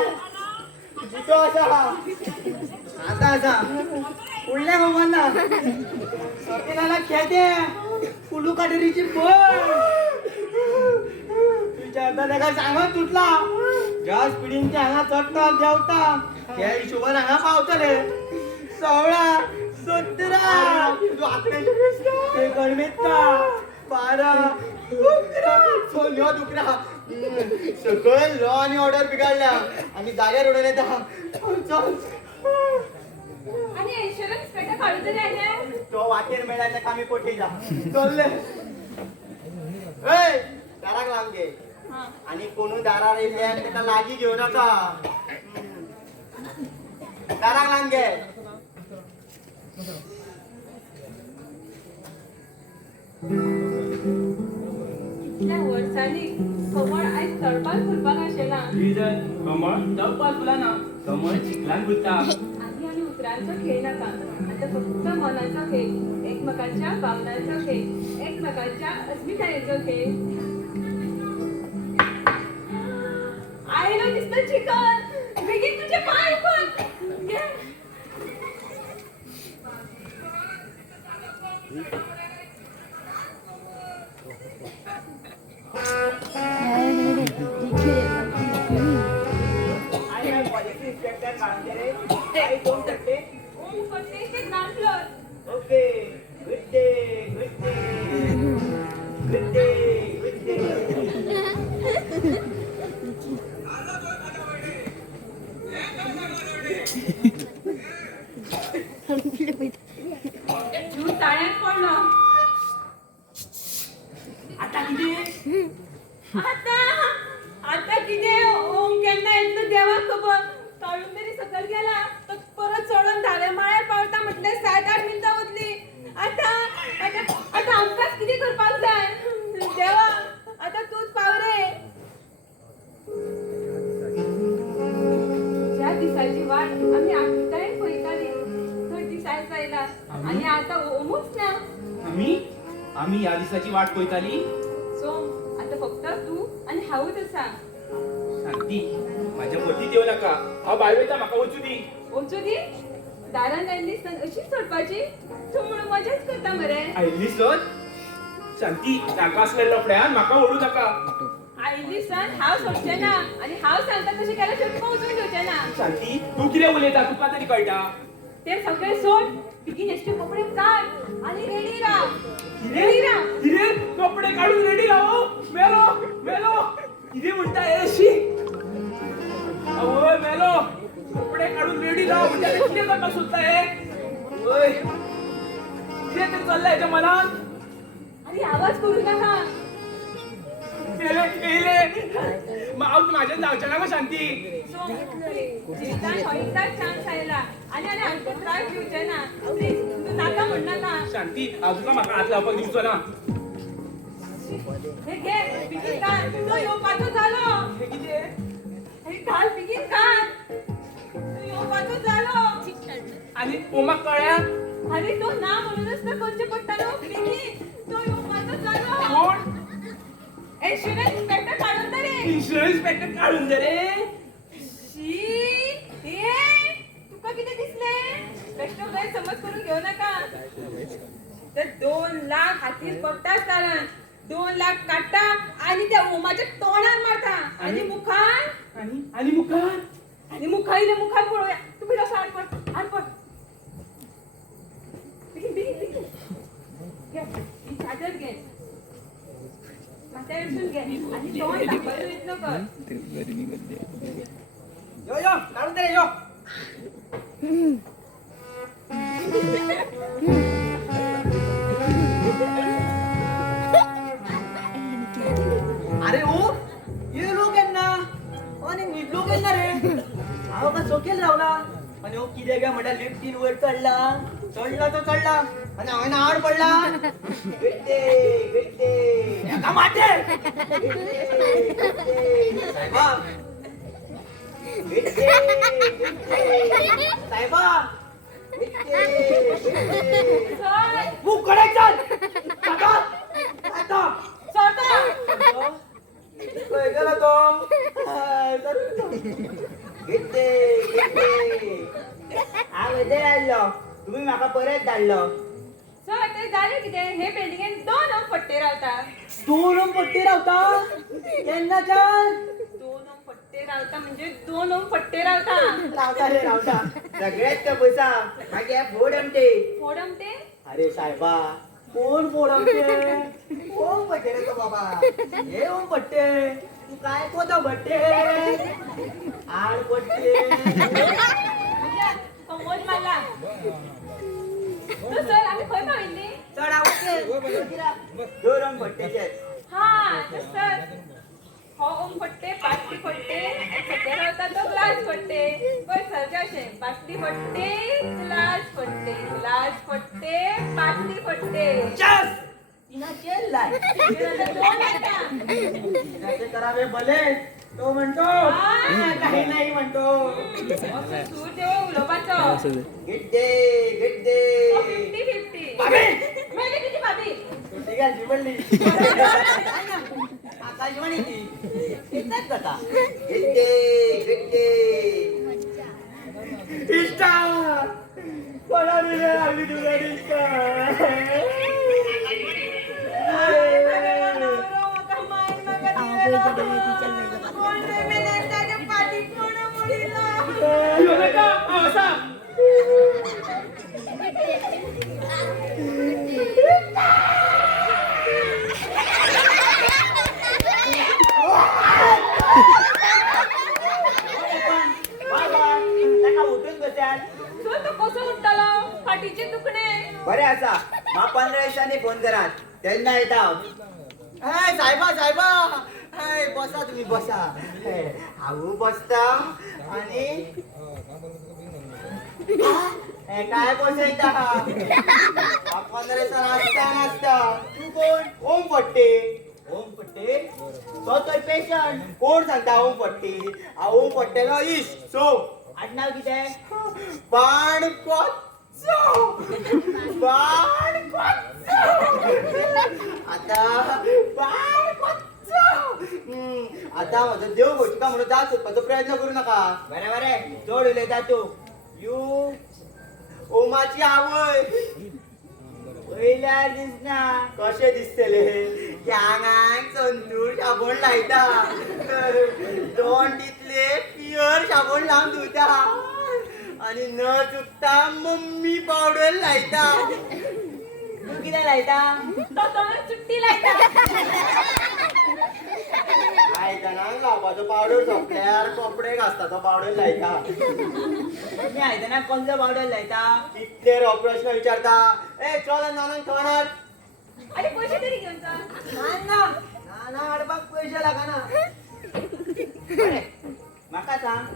जितो आसा आतां आसा उरलें खबर ना सारकें जाल्यार खेतें कुलू काटेरीची पळ विचारता तेका सांगत तुटला ज्या स्पिडीन ते हांगा चडटा देंवता त्या हिशोबान हांगा पावतले 16 17 तूं आंकड्याचे गणमित्ता 12 सोन्यो दुकरा सकयल लॉ आणि ऑर्डर बिघडल्या आणि जाग्यार उडून येता चल आणि इन्शुरन्स पेटा काढू तरी आले तो वाटेर मेळ्ळा तेका आमी पोटीला चल्ले ए दाराक लावन घे आणि कोणू दारार येयल्यार तेका लागीं घेवं नाका दाराक लावन घे इतल्या वर्सांनी कमळ आयज तळपाक फुलपाक आशिल्ला रिजन कमळ तळपाक फुलाना कमळ चिखलान गुंतता आधी उतरांचो खेळ नाका आता फक्त मनाचो खेळ एकमेकांच्या भावनांचो खेळ एकमेकांच्या अस्मितायेचो खेळ आयलो दिसता चिकन बेगीन तुझे पाय उखल घे I have quality inspector Kandere. I don't take. ओम पट्टे ते ground floor Okay. Good day. Good day. Good day. Good day. जीव ताळ्यात पडलो आता किती आता आता किती ओम केन्ना येतो देवाक खबर काढून तरी सकल गेला तर परत सोडून धाव्या माळ्यार पावता म्हटले 7-8 मिनिटां वतली आता आता आता आमकांच कितें करपाक जाय देवा आता तूच पाव रे ज्या दिसाची वाट आमी आकृतायेन पळयताली तो दीस आयज आयला आणि आता ओमूच ना. आम्ही या दिसाची वाट पळयताली. सो आता फक्त तू आणि हाऊच असा. शांती माझ्या मतीत येऊ नका. हांव भायर वयता, म्हाका वचू दी. वचू दी. दारान आयली सण अशीच सोडपाची. तू म्हणून मजाच करता मरे. आयल्ली सर शांती नाका असलेल्या लफड्यान म्हाका ओडू नका. आयली सण हाव सोडचे ना आणि हाव सांगता तशें केल्यार चटको वचून घेवचे ना. शांती तू कितें उलयता तुका तरी कळटा. ते सगळे सोड. पिकी नेसते कपडे काढ आणि रेडी राव. रेडी राव. किरे कपडे काढून रेडी राहो. मेलो मेलो किती म्हणता शी. आवय मेलो. कपडे काढून रेडी राहो म्हणजे किती नका सुद्धा हे. ओय किती तरी चाललंय याच्या मनात. अरे आवाज करू नका. माझ्या नावच्या ना शांती. जितान हो एकदाच चान्स आयला आणि आणखी त्रास घेवचे ना. प्लीज तू नाका म्हण नाका. शांती तुका म्हाका हात लावपाक दिवचो ना. हे घे पिकीन काढ. तो येवपाचो जालो. हे कितें? हे घाल पिकीन काढ. तो येवपाचो जालो. आणि ओमाक कळ्या. अरे तो ना म्हणूनच तर करचे पडटालो. पिकीन तो येवपाचो जालो. कोण? इन्शुरन्स इन्स्पेक्टर काढून दे रे. इन्शुरन्स पॅकेट काढून दे रे. शी हे तुका किती दिसले. बेस्ट गैरसमज करून घेऊ नका. तर 2 लाख हातीर पडटाच कारण 2 लाख काढता आणि त्या ओमाच्या तोंडात मारता आणि मुखार आणि मुखार आणि मुखाईले मुखार पळूया. तुम्ही असं आड पड. बिगिन घे ही चादर घे. म्हाताऱ्यासून घे आणि तोंड दाखवायला यत्न कर. यो यो काढून दे यो. अरे ओ येलो केन्ना आणि न्हिदलो केन्ना रे. हांव का चोकेल रावला आणि हो कितें गे म्हणटा लिफ्टीन वयर चडला तो चडला आणि हांवें आड पडला. गिट्टे गिट्टे एका माटे सायबा. गिट्टे गिट्टे सायबा. गिट्टे सर तू कडे चल. काका आता सोडता. काय गेला तो. गिट्टे गिट्टे हांव येदे आयलो. तुम्ही म्हाका परत धाडलो. सर ते जालें कितें. हे बिल्डिंगेन 2 फट्टे रावता. 2 पट्टी रावता केन्नाच्यान. 2 फट्टे रावता म्हणजे 2 फट्टे रावता. रावता रे रावता. सगळ्यात का पैसा मागे फोड आमटे. फोडम ते अरे साहेबा कोण फोड आमटे. कोण पट्टे रे तो बाबा. हे ओम पट्टे. तू काय कोता पट्टे. आड पट्टे. म्हणजे कमोड मारला. तो सर आम्ही खंय पाविल्ली. चढा ओके. दोन पट्टेचे. हा तर सर हो ओम फट्टे पाटली फट्टे सध्या रावता तो ग्लास फट्टे. बस सारकें अशें बाटली फट्टे ग्लास फट्टे ग्लास फट्टे बाटली फट्टे. चस तिनाचे लाय. 2 येता. तिनाचे करावे भले. तो म्हणतो काही नाही म्हणतो. असं सूर जेव्हा उलोवपाचो. गिड्डे गिड्डे 50-50. बाबे. मेली किती बाबी. छोटी गाजी म्हणली. आकाशवाणी ती येतात कथा. गिड्डे गिड्डे इष्टा कोणाने लागली तुला इष्टा. येऊ नका. असा उठून बसल्यात. तो कसो उठतलो. फाटीचे दुखणे. बरे आसा. म्हाका 15 दिसांनी फोन करात तेन्ना येता हांव. साहेबा साहेबा बसा तुम्ही बसा. हांव बसता आणि काय बसयता. 15 दिसांनी नाचता नाचता. तू कोण. ओम पट्टे. ओम पट्टे तो तर पेशंट. कोण सांगता ओम पट्टी. हांव ओम पट्टेलो इश्ट. सो आडनाव कितें. पाणकोत आता माझं देव गोष्टी म्हणून जात होतो प्रयत्न करू नका. बरे बरे जोड उलयता तू. यू ओमाची आवय पहिल्या दिसना कशे दिसतले यांगांक संतूर साबण लायता तोंड तितले पियर साबण लावन धुता आणि न चुकता मम्मी पावडर लायता. तू किती लायता? तो तोंड चुट्टी लायता. आयदनांक लावपाचो पावडर सोंपल्यार कपडे घासता तो पावडर लायता. तुम्ही आयदनाक कोणतो पावडर लायता? कितले रो प्रश्न विचारता. ए चल नानांक खाणार. अरे पैसे तरी घेऊन जा. नाना हाडपाक पैसे लागना. बरे म्हाका सांग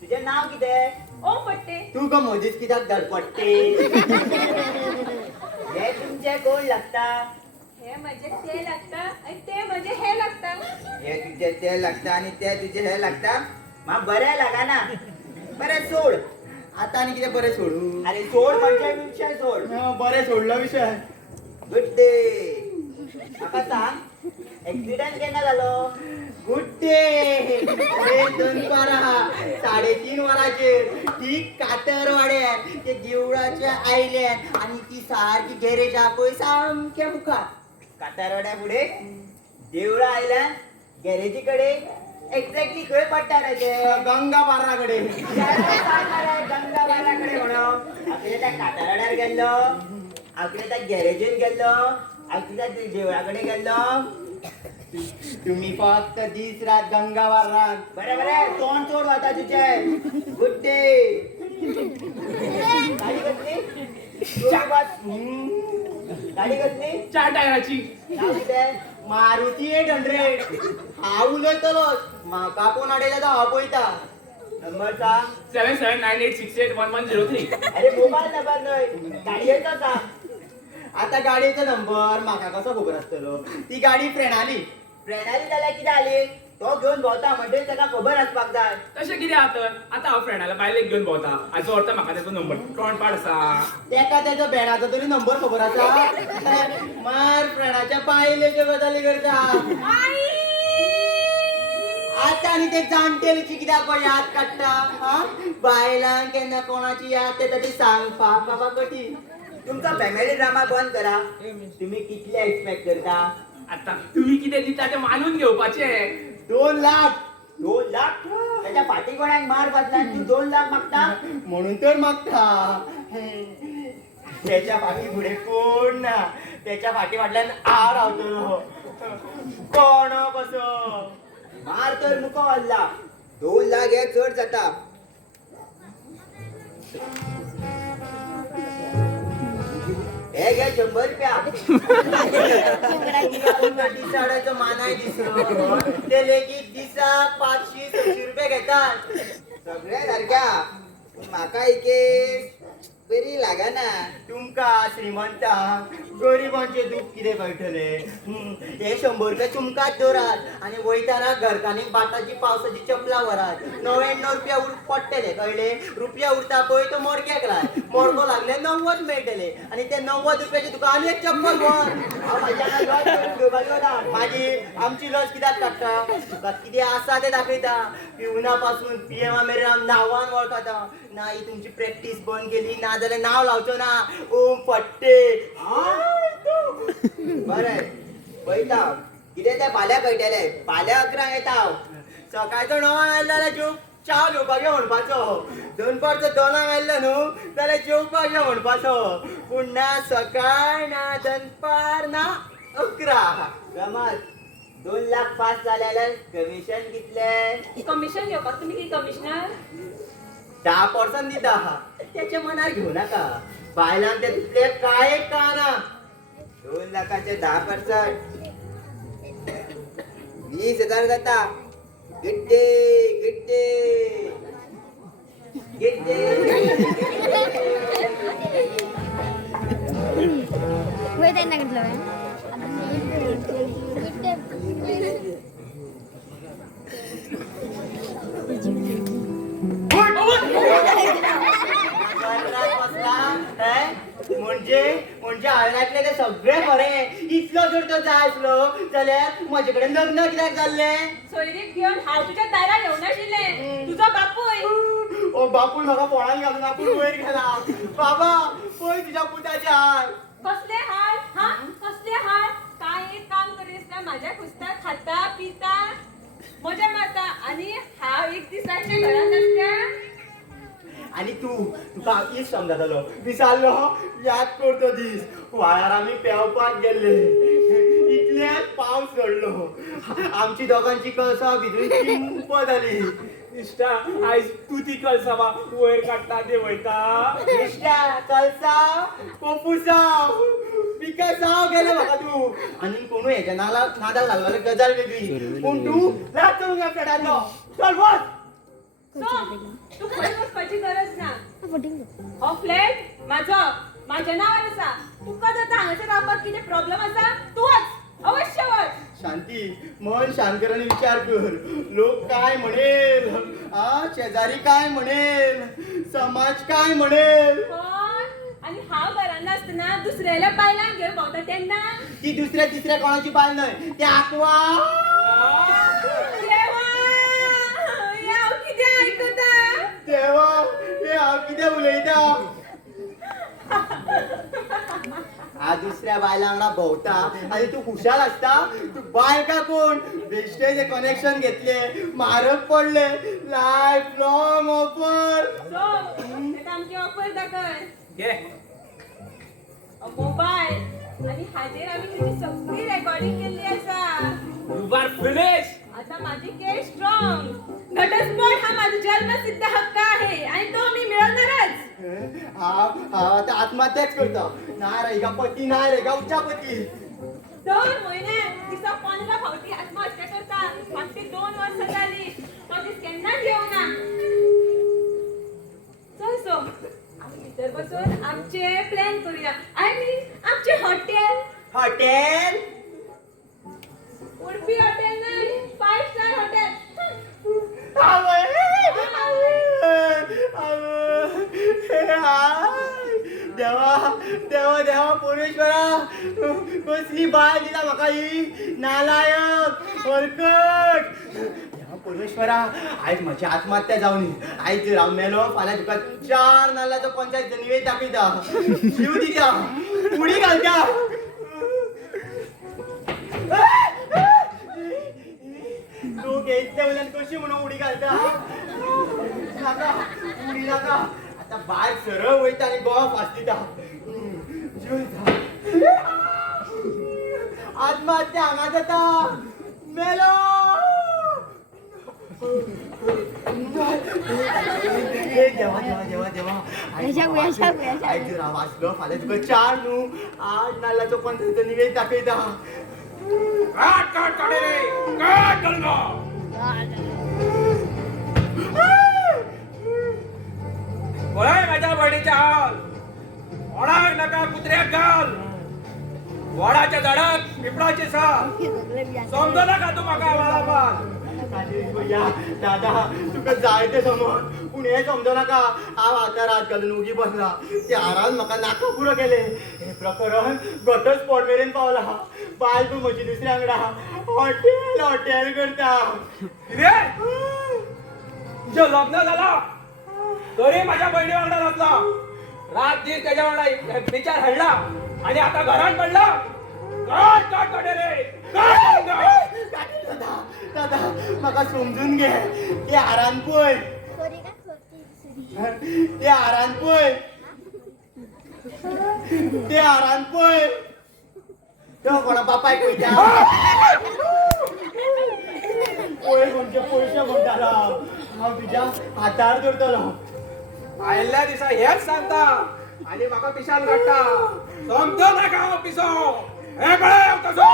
तुझे नाव कितें? ओ पट्टे. तू का मदींच कित्याक धडपडटे? हे तुमचे कोण लागता? हे म्हणजे ते लागतं आणि ते म्हणजे हे लागतं. हे तुझे ते लागता आणि ते तुझे हे लागता. मग बरे लागना. बरे सोड. आता आणि कितें बरें सोडू. अरे सोड म्हणजे विषय सोड. बरें सोडलो विषय. Good day. म्हाका सांग ऍक्सिडेंट केन्ना जालो? Good day. दनपारा 3:30 वरांचेर ती कातरवाड्यान ते देवळाच्या आयल्यान आणि ती सारकी गॅरेजा पळय सामक्या मुखार. कातारवाड्या फुडे देवळा आयल्यान गॅरेजी कडे एक्झॅक्टली खंय पडटा रे ते? गंगा पार्राकडे. गंगाबाराकडे म्हणून आपल्या त्या कातारवाड्यार गेल्लो, आपल्या त्या गॅरेजीन गेल्लो, आपल्या त्या देवळाकडे गेल्लो. तुम्ही फक्त दीस रात गंगा पार्रान. बरे बरे तोंड चोड वता तुझे. Good day. गाडी कसली? गाडी कसली? 4 टायराची. नाव कितें? मारुती 800. हांव उलयतलोच. म्हाका कोण आडयला तो हांव पळयता. नंबर सांग. 7798681103. अरे मोबाईल नंबर न्हय गाडयेचो सांग. आता गाडयेचो नंबर म्हाका कसो खबर आसतलो. ती गाडी फ्रेंडाली. फ्रेंडाली जाल्यार कितें जाली? तो घेवन भोंवता म्हणजे ताका खबर आसपाक जाय. तशें कितें आहा तर आता हांव फ्रेंडाला बायलेक घेवन भोंवता. हाचो अर्थ म्हाका तेचो नंबर तोंडपाड आसा. तेका तेजो बेडाचो तरी नंबर खबर आसा. मार फ्रेंडाच्या बायलेच्यो गजाली करता. आता आणि ते जाणटेलीची कित्याक याद काडटा. बायलांक केन्ना कोणाची याद येता ती सांगपाक बाबा कठीण. तुमचो फॅमिली ड्रामा बंद करा. तुम्ही कितले एक्सपेक्ट करता? आता तुम्ही कितें दिता तें मानून घेवपाचें. 2 लाख. 2 लाख? त्याच्या फाटी कोणाक मार बसला आणि तू 2 लाख मागता? म्हणून तर मागता. त्याच्या फाटी पुढे कोण ना. त्याच्या फाटी फाटल्यान हांव रावतलो. कोण कसो. मार तर मुको हल्ला. 2 लाख हे चड जाता. हे घे 100 रुपया. दिसाडाचो मानाय दिसलो. ते लेगीत दिसाक 500-600 रुपये घेतात. सगळे सारख्या. म्हाका एक बरी लागना. तुमका श्रीमंता गरिबांचे दूख कितें कळटले. हे 100 रुपये तुमकाच दवरात आणि वयताना घरकान्नी बाटाची पावसाची चपला व्हरात. 99 रुपया पडटले कळले. रुपया उरता पळय तो मोडक्याक लाय. मोडको लागले 90 मेळटले आणि ते 90 रुपयाची तुका आनी एक चप्पल व्हर. माझी आमची लस कित्याक काडटा. तुका कितें आसा तें दाखयता. पिवना पासून पीएमा मेरेन नांवान वळखता. ना ही तुमची प्रॅक्टीस बंद केली ना जाल्यार नाव लावचो ना. ओम फट्टे. बरें पळयता. कितें तें फाल्यां कळटले. फाल्यां 11 येता हांव. सकाळचो 9 आयलो जाल्यार चाव घेवपाक यो म्हणपाचो. दनपारचो 2 आयलो न्हू जाल्यार जेवपाक यो म्हणपाचो. पूण ना सकाळ ना दनपार ना 11. गमत. 2 लाख पास जाल्यार कमिशन कितले? कमिशन घेवपाक तुम्ही की कमिशनर? 10% दिता. त्याच्या मनार घेऊ नका. बायलांक ते तितले काय काना. 2 लाखाचे 10%. 20,000 जाता. Gidde Gidde Gidde. Wait, I never learn. बसला म्हणजे हांवें ऐकलें ते सगळें खरें. इतलो जर तो जाय आसलो जाल्यार म्हजे कडेन लग्न कित्याक जाल्लें? सोयरीक घेऊन हांव तुझ्या दारार येवं नाशिल्लें. तुजो बापूय. ओ बापूय म्हाका फोणान घालून आपूण वयर गेला. बाबा पळय तुज्या पुताचे हाल. कसले हाल हा कसले हाल. काय एक काम करीस माझ्या कुस्तार खाता पिता मजा मारता आणि हांव एक दिसाचे घरात आसता. आणि तुका इस समजतालो विसारलो याद करतो दीस व्हाळार आमी पेंवपाक गेल्ले. इतल्याच पावस झडलो. आमची दोगांची कळसां भितून चिंप जाली. इश्टा आयज तू ती कळसावा वयर काडटा ते वयता. इश्टा कळसा कोपुसा पिकासाव गेले म्हाका तू. आनी कोणू हेच्या नादाक लागलो गजाल वेगळी. पूण तू लाच चलूंक पेडारलो. चल बस. तू खंय वचपाची गरज ना. हो फ्लॅट माझ्या नावार आसा. तुका जर हांगासर रावपाक कितें प्रॉब्लेम आसा तू वच अवश्य वच. शांती मन शांत कर आणि विचार कर. लोक काय म्हणेल, शेजारी काय म्हणेल, समाज काय म्हणेल. आणि हांव घरान नासतना दुसऱ्याला बायलांक घेवन भोंवता तेन्ना ती दुसऱ्या तिसऱ्या कोणाची बायल न्हय ते आकवा. कितें आयकता देवा हे हांव कितें उलयता. हा दुसऱ्या बायलां वांगडा भोंवता आनी तू खुशाल आसता. तू बायका कोण बेश्टेचे कनेक्शन घेतले म्हारग पडले लायफ लॉंग ऑफर. आमची ऑफर दाखय. घे मोबाईल आणि हाजेर आम्ही तुझी सगळी रेकॉर्डिंग केल्ली आसा. You are finish. आता माझी केस स्ट्रॉंग. घटस्फोट हा माझा जन्मसिद्ध हक्क आहे आणि तो मी मिळवणारच. हांव आतां आत्महत्याच करता. ना रे का पती ना रे का उच्चापती. 2 महिन्यात दिसा 15 फावटी आत्महत्या करता. मागची 2 वर्ष झाली तो दीस केन्नाच येवना. चल सो आम्ही भितर बसून आमचे प्लॅन करूया. आणि आमचे हॉटेल हॉटेल उडपी हॉटेल नाही 5 स्टार हॉटेल. देवा देवा देवा परमेश्वरा कसली बाय दिला म्हाका ही नालायक हरकट. देवा परमेश्वरा आयज म्हजी आत्महत्या जावनी. आयज जर हांव मेलो फाल्यां तुका 4 नाल्लाचो पंचायत निवेद दाखयता. जीव दिता उडी घालता. लोक इतल्या वयल्यान कशी म्हणून उडी घालता. नाका उडी नाका. आता बाय सरळ वयता आनी गोवा फास दिता. जीव दिता. आत्महत्या हांगा जाता. मेलो. देवा देवा देवा देवा आयज जर हांव वाचलो फाल्यां तुका 4 न्हू 8 नाल्लाचो पंचायतीचो निवेद दाखयता. काट काट काढे रे काट गलगा. पळय माझ्या बहिणीचे हाल. वडाक नाका कुत्र्याक घाल. वडाच्या झाडाक पिंपळाची साल. समजला का तू म्हाका वाळापाल. दादा तुका जाय ते समज पूण हे समजो नाका. हांव आतां रात घालून उगी बसला. त्या हारान म्हाका नाका पुरो केले. हे प्रकरण घटस्फोट मेरेन पावला. बायल तूं म्हजी दुसऱ्या वांगडा हॉटेल हॉटेल करता. कितें तुझं लग्न झाला तरी माझ्या बहिणी वांगडा नसला. रात दीस त्याच्या वांगडा विचार हडला आणि आता घरात पडला. काट काट काढे रे काट गलगा. दादा म्हाका समजून घे. ते हारान पळय ते हारान पळय ते हारान पळय. तो कोणा बापायक वयता. पळय कोणचे पयशे म्हणटालो. हांव तुज्या हातार धरतलो. आयल्ल्या दिसा हेच सांगता आणि म्हाका पिशान काडटा. समजो नाका हांव पिसो. हे पळय कसो.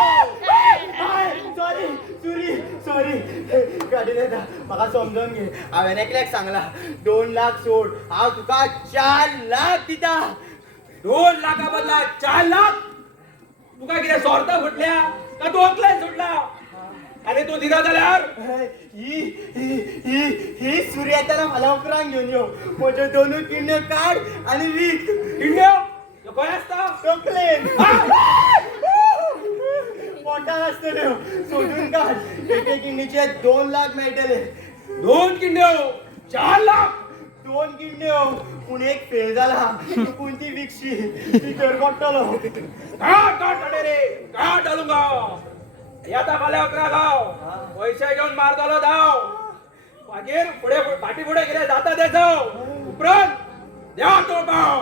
सॉरी सुरी सॉरी गाडी येता. म्हाका समजून घे. हांवें एकल्याक सांगला 2 लाख सोड हांव तुका 4 लाख दिता. 2 लाखा बदला 4 लाख. तुका कितें सोरता फुटल्या का तू अकलेच सुटला. आणि तू दिना जाल्यार ही सुरी येताना मला उपरांक घेवन यो. म्हज्यो 2 किडण्यो काड आनी वीक. किडण्यो तो खंय आसता तकलेन पोटान आसतल्यो सोदून काड एके किडनीचे 2 लाख मेळटले 2 किंड्यो 4 लाख 2 किडन्यो पूण एक फेल जाला पूण ती विकशी ती कर पडटलो काट रे काट डालूंगा येता फाल्यां 11 गाव पैसे घेऊन मारतलो धाव मागीर फुडें फाटी फुडें कितें जाता तें जाव उपरांत देवा तो पाव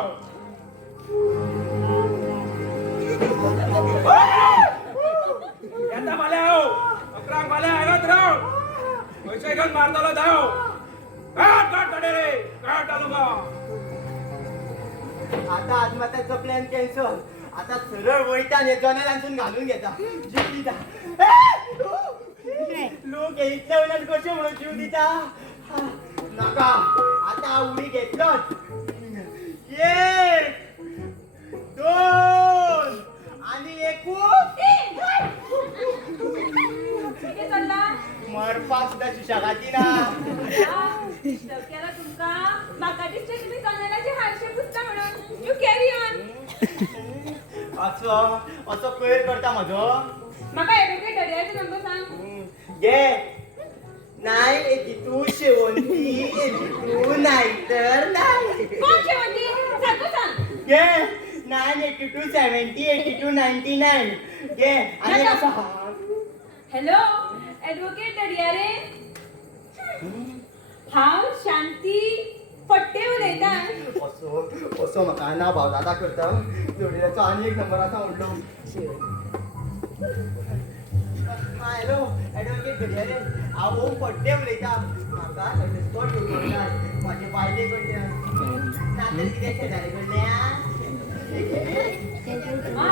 येता फाल्यां हांव 11 फाल्यां हांगाच राव पैसे घेऊन मारतलो धाव काट रे काट डालूंगा आता आत्महत्याचा प्लॅन कॅन्सल आता सरळ वयता ने जनेलांसून घालून घेता जीव दिता लोक इतल्या वयल्यान कशें म्हणून जीव दिता नाका आता हांव उडी घेतलोच 1 2 आणि 1 किती चालला मरपाक सुद्धा सुशागाती ना डोक्याला तुमका म्हाका दिसता तुम्ही कन्नडाचे हारशे पुसता म्हणून यू कॅरी ऑन असो कोयर करता म्हजो म्हाका एडवोकेट दर्याचो नंबर सांग घे नाही एकी शेवंती एकी नाही तर नाही कोण शेवटी सांगू सांग घे 982 70 82 99 घे आणि नका. असं हॅलो ॲडव्होकेट दर्यारे हांव शांती फट्टे उलयतां असो म्हाका नांव भावदादा करता जोडिल्याचो आनी एक नंबर आसा म्हणलो हॅलो ॲडव्होकेट घडयाळे हांव ओम फट्टे उलयतां म्हाका घटस्फोट घेवंक जाय म्हाजे बायले कडल्यान नातर कितें शेजारे कडल्यान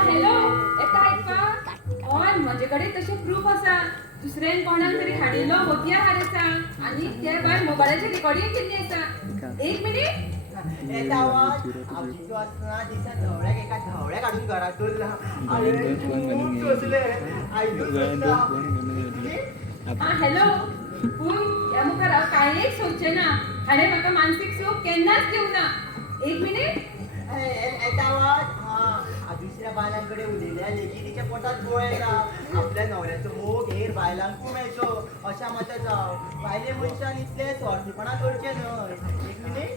हॅलो येता आयकपा हय म्हजे कडेन तशें प्रूफ आसा दुसऱ्यान कोणाक तरी हाडिल्लो मोतिया हार आसा आनी त्या भायर मोबायलाचेर रिकॉर्डिंग केल्ली आसा 1 मिनिट येता आवाज आमची आसतना दिसा धवळ्याक एका धवळ्या काडून घरात दवरला आरे खूब सोंसले आयकूंक सोदता हॅलो पूण ह्या मुखार हांव कांय एक सोदचें ना हाणें म्हाका मानसीक सूख केन्नाच दिवंक ना 1 मिनिट येता आवाज दुसऱ्या बायलांकडे उलयल्या लेगी तिच्या पोटात गोळ येता आपल्या न्हवऱ्याचो मोग हेर बायलांकूय मेळचो अशा मताचा बायले मनशान इतले स्वार्थीपणा करचे न्हय 1 मिनिट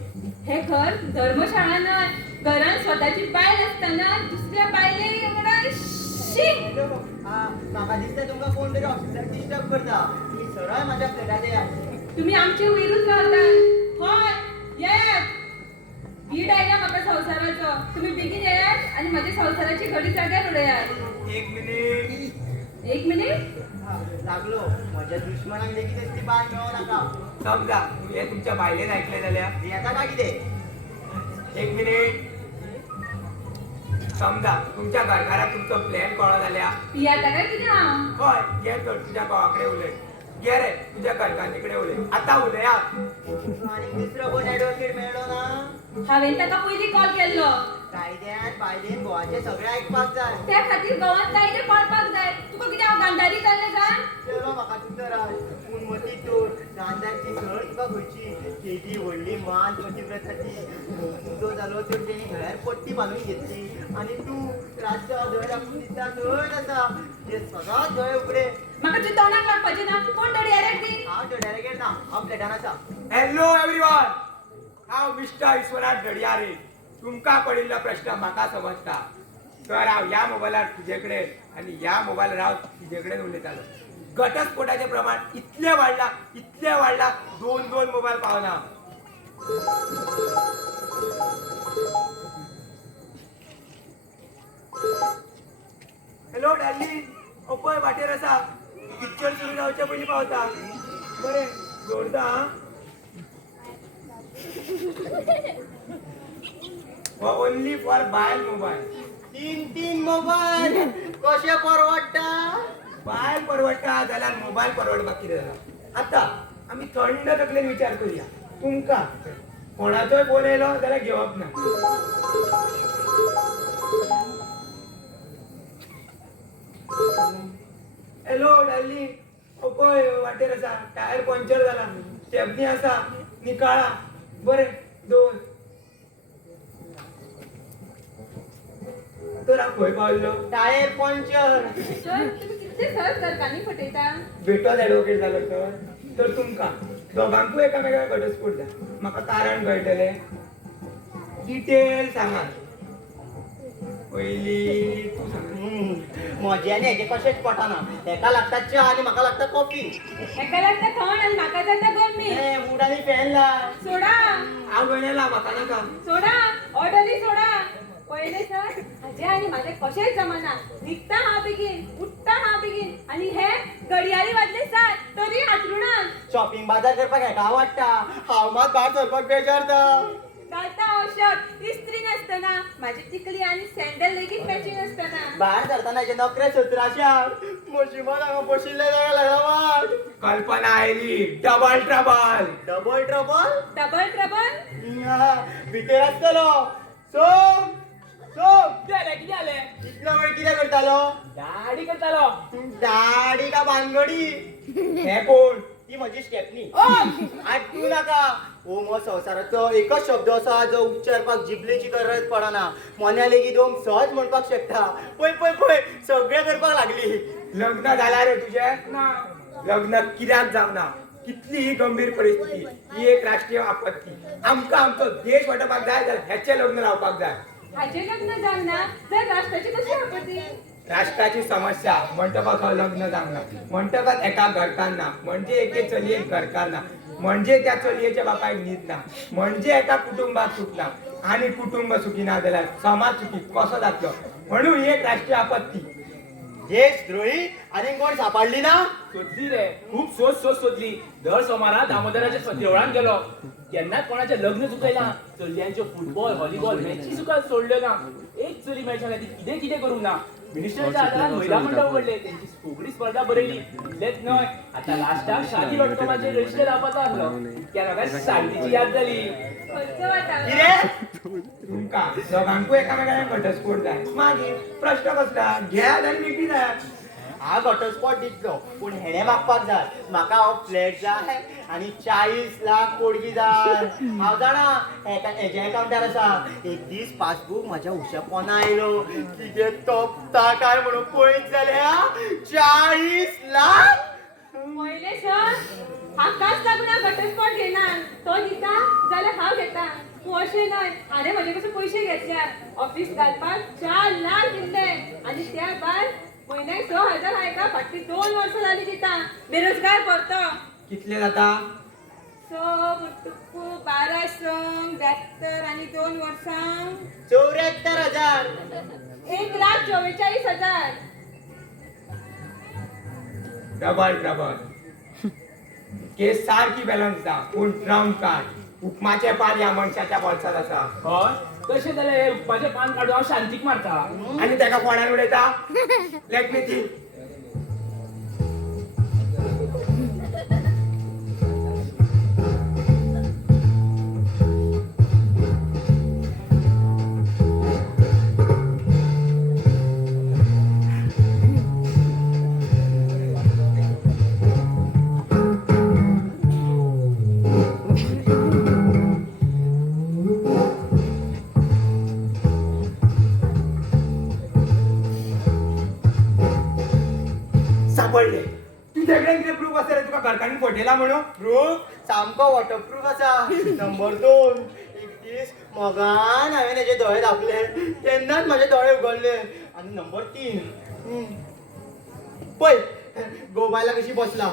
हे घर धर्मशाळा न्हय घरान स्वताची बायल आसतना दुसऱ्या बायले वांगडा शी म्हाका दिसता तुमकां कोण तरी ऑफिसाक डिस्टर्ब करता मी सरळ म्हाज्या फ्लॅटात येया तुम्ही आमचे वयरूच रावता हय येयात वीड आयला म्हाका संवसाराचो तुम्ही बेगीन येयात आनी म्हाज्या संवसाराची घडी जाग्यार उडयात 1 मिनिट 1 मिनिट लागलो म्हज्या दुश्मनाक लेगीत असली बाय मेळो नाका समजा हे तुमच्या बायलेन ऐकले जाल्यार येता काय कितें 1 मिनिट समजा तुमच्या घरकाराक तुमचो प्लॅन कळो जाल्यार पियाता काय कितें हांव हय घे तर तुझ्या भावाकडे उलय घे रे तुझ्या घरकान्नीकडे उलय आता उलया आणि दुसरो कोण ॲडव्होकेट मेळ्ळो ना हांवें ताका पयलीं कॉल केल्लो कायद्यान बायलेन गोवाचे सगळे आयकपाक जाय त्या खातीर गोवांत कायदे पाळपाक जाय तुका कितें हांव गांधारी जाल्लें जाय चलो म्हाका तुजो राज पूण मती तोर गांधारची सळ तुका खंयची केदी व्हडली मान पतिव्रताची तुजो जालो तर तेणी घरार पट्टी बांदून घेतली आनी तूं रातचो धर आपूण दिसता थंयच आसा ते सदांच दोळे उगडे म्हाका तुज्या तोंडाक लागपाचें ना कोण दर्यारेक ती हांव डॅरेगेट ना हांव फ्लॅटान आसा हॅलो एवरीवन हांव मिस्टर विश्वनाथ दडयारे तुमकां पडिल्लो प्रश्न म्हाका समजता तर हांव ह्या मोबायलार तुजे कडेन आनी ह्या मोबायलार हांव तुजे कडेन उलयतालो घटस्फोटाचें प्रमाण इतलें वाडलां 2 मोबायल पावना हॅलो डार्लिंग पळय वाटेर आसा पिक्चर सुरू जावचे पयलीं पावता बरें जोडता ओनली फॉर बायल मोबाईल 3 मोबायल कशे परवडटा बायल परवडटा जाल्यार मोबायल परवडपाक कितें जाला आतां आमी थंड तकलेन विचार करुया तुमकां कोणाचोय फोन येयलो जाल्यार घेवप ना हॅलो डार्लिंग पळय वाटेर आसा टायर पंक्चर जाला स्टेपनी आसा निकाळा बरें दवर खंय पावलो टायर पंक्चर. सर तुम्ही कितले सहज सरकारनी फटयता. बेटोच ऍडव्होकेट जालो तर तुमकां दोगांकूय एकामेका घटस्फोट जाय. म्हाका कारण कळटलें. डिटेल सांगात. पयली तूं सांग. म्हजे आनी हेजे कशेंच पटना. हेका लागता च्या आनी म्हाका लागता कॉफी. एका लागता थंड आणि म्हाका जाता गरमी. उड आनी फॅन ला. सोडा हांव गणेला म्हाका नाका. सोडा ऑर्डरी सोडा. पहिले सर हाजे आनी म्हाजे कशेंच जमना. न्हिदता हांव बेगीन, उठता हांव बेगीन आनी हे घडयाळी वाजले 7 तरी हातरुणान. शॉपिंग बाजार करपाक हेका आवडटा. हांव मात भायर सरपाक बेजारता. घालता हांव शर्ट इस्त्री नासतना. म्हाजी तिकली आनी सँडल लेगीत मॅचिंग नासतना. भायर सरतना हेजे नखरे 1700. म्हशीमान हांगा बशिल्ले जाल्यार लागला वाट. कल्पना oily. Double trouble. Double trouble. Double trouble. भितर आसतलो. सोम सोम किती जाले इतलो वेळ कितें करतालो. दाढी करतालो. दाढी का भानगडी. हे कोण? ती म्हजी स्टेपनी. आठवू नाका. ओम हो संवसाराचो एकच शब्द आसा जो उच्चारपाक जिबलेची गरज पडना. मोन्या लेगीत ओम सहज म्हणपाक शकता. पळय पळय पळय सगळें करपाक लागली. लग्न जाला रे तुझें? ना लग्न कित्याक जावना? कितली ही गंभीर परिस्थिती. ही एक राष्ट्रीय आपत्ती. आमकां आमचो देश वाटोवपाक जाय जाल्यार हेचें लग्न लावपाक जाय. हाजे लग्न जावना जर राष्ट्राची कशी आपत्ती. राष्ट्राची समस्या म्हणटकच हो लग्न जावना. म्हणटकच एका घरकान ना. म्हणजे एके चलयेक घरकान ना. म्हणजे त्या चलयेच्या बापायक न्हीद ना. म्हणजे एका कुटुंबाक सुख ना. आणि कुटुंब सुखी ना जाल्यार समाज सुखी कसो जातलो. म्हणून ही एक राष्ट्रीय आपत्ती. देशद्रोही आनी कोण सापडली ना. सोदली रे खूप सोदली. दर सोमारा दामोदराच्या देवळान गेलो. केन्नाच कोणाचें लग्न चुकयना. चलयांच्यो फुटबॉल व्हॉलीबॉल मॅची सुद्दां सोडल्यो ना. एक चली मेळच्या खातीर कितें करूंक ना. मिनिस्टरच्या आदारान महिला मंडळ उघडले. त्यांची फुगडी स्पर्धा बरयली. इतलेंच न्हय आता लास्टाक शादी.कॉमाचेर रजिस्टर लावपाचो आसलो. त्या लोकांक शांतीची याद जाली. खर्च वता. कितें. तुमकां दोगांकूय एकामेकांक घटस्फोट जाय. मागीर प्रश्न कसला घ्यात आनी मिटी जाय. हांव घटस्फोट दितलो पूण हेणे मागपाक जाय. म्हाका हो फ्लॅट जाय आनी 40 लाख कोडगी जाय. हांव जाणा हेजे अकाउंटार आसा. एक दीस पासबूक म्हाज्या उश्या पोना आयलो. कितें तोपता काय म्हणून पळयत जाल्यार 40 लाख. पहिले सर हाकाच लागून घटस्फोट घेना. तो दिता जाल्यार हांव घेता. तूं अशें न्हय. हाणें म्हजे कडसून पयशे घेतल्यात. ऑफिस घालपाक 4 लाख दिले आनी त्या भायर म्हयन्याक 6000 हायका फाटली 2 वर्सां जाली दिता. बेरोजगार परतो. कितले जाता? 12 संग 72 आनी 2 वर्सां 74,000. 1,44,000. Double double. केस सारखी बॅलन्स जा. पूण ट्रम्प कार्ड उपमाचे पान ह्या मनशाच्या बोल्सात आसा. हय कशें जालें हे उप्पाचें पान काडून हांव शांतीक मारता. आनी तेका कोणान उडयता? लेट मी ती. सापडले. तुझ्याकडे किती प्रूफ असेल रे तुका घरकांनी फटयला म्हणून? प्रूफ सामको वॉटरप्रूफ आसा. नंबर 2 एक दीस मोगान हांवें हेजे दोळे धापले. तेन्नाच म्हाजे दोळे उगडले. आनी नंबर 3 पळय गोबायला कशी बसला.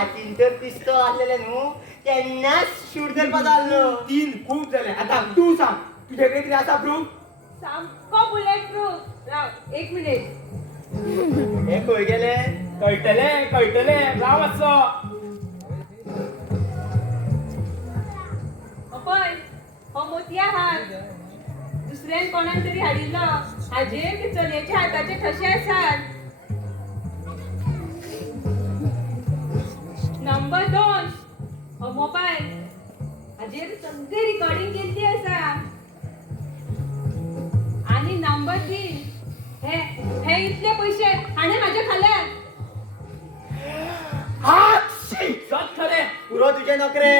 आतीन तर पिस्तोल आसलेले न्हू तेन्नाच शूट करपाक जाल्लो. 3 खूप झाले. आता तू सांग तुझ्याकडे किती असा प्रूफ? सामको बुलेट प्रूफ. राव 1 मिनिट. हे खंय गेले. कळटलें राव आसो. पळय हो मोतिया हार दुसऱ्यान कोणाक तरी हाडिल्लो. हाजेर चलयेच्या हाताचे ठसे आसात. नंबर 2 हो मोबायल. हाजेर सगळी रिकॉर्डिंग केल्ली आसा. आणि नंबर 3 हे इतले पैसे हाणें म्हाजे खाल्यात. सत खरें पुरो तुजे नखरे.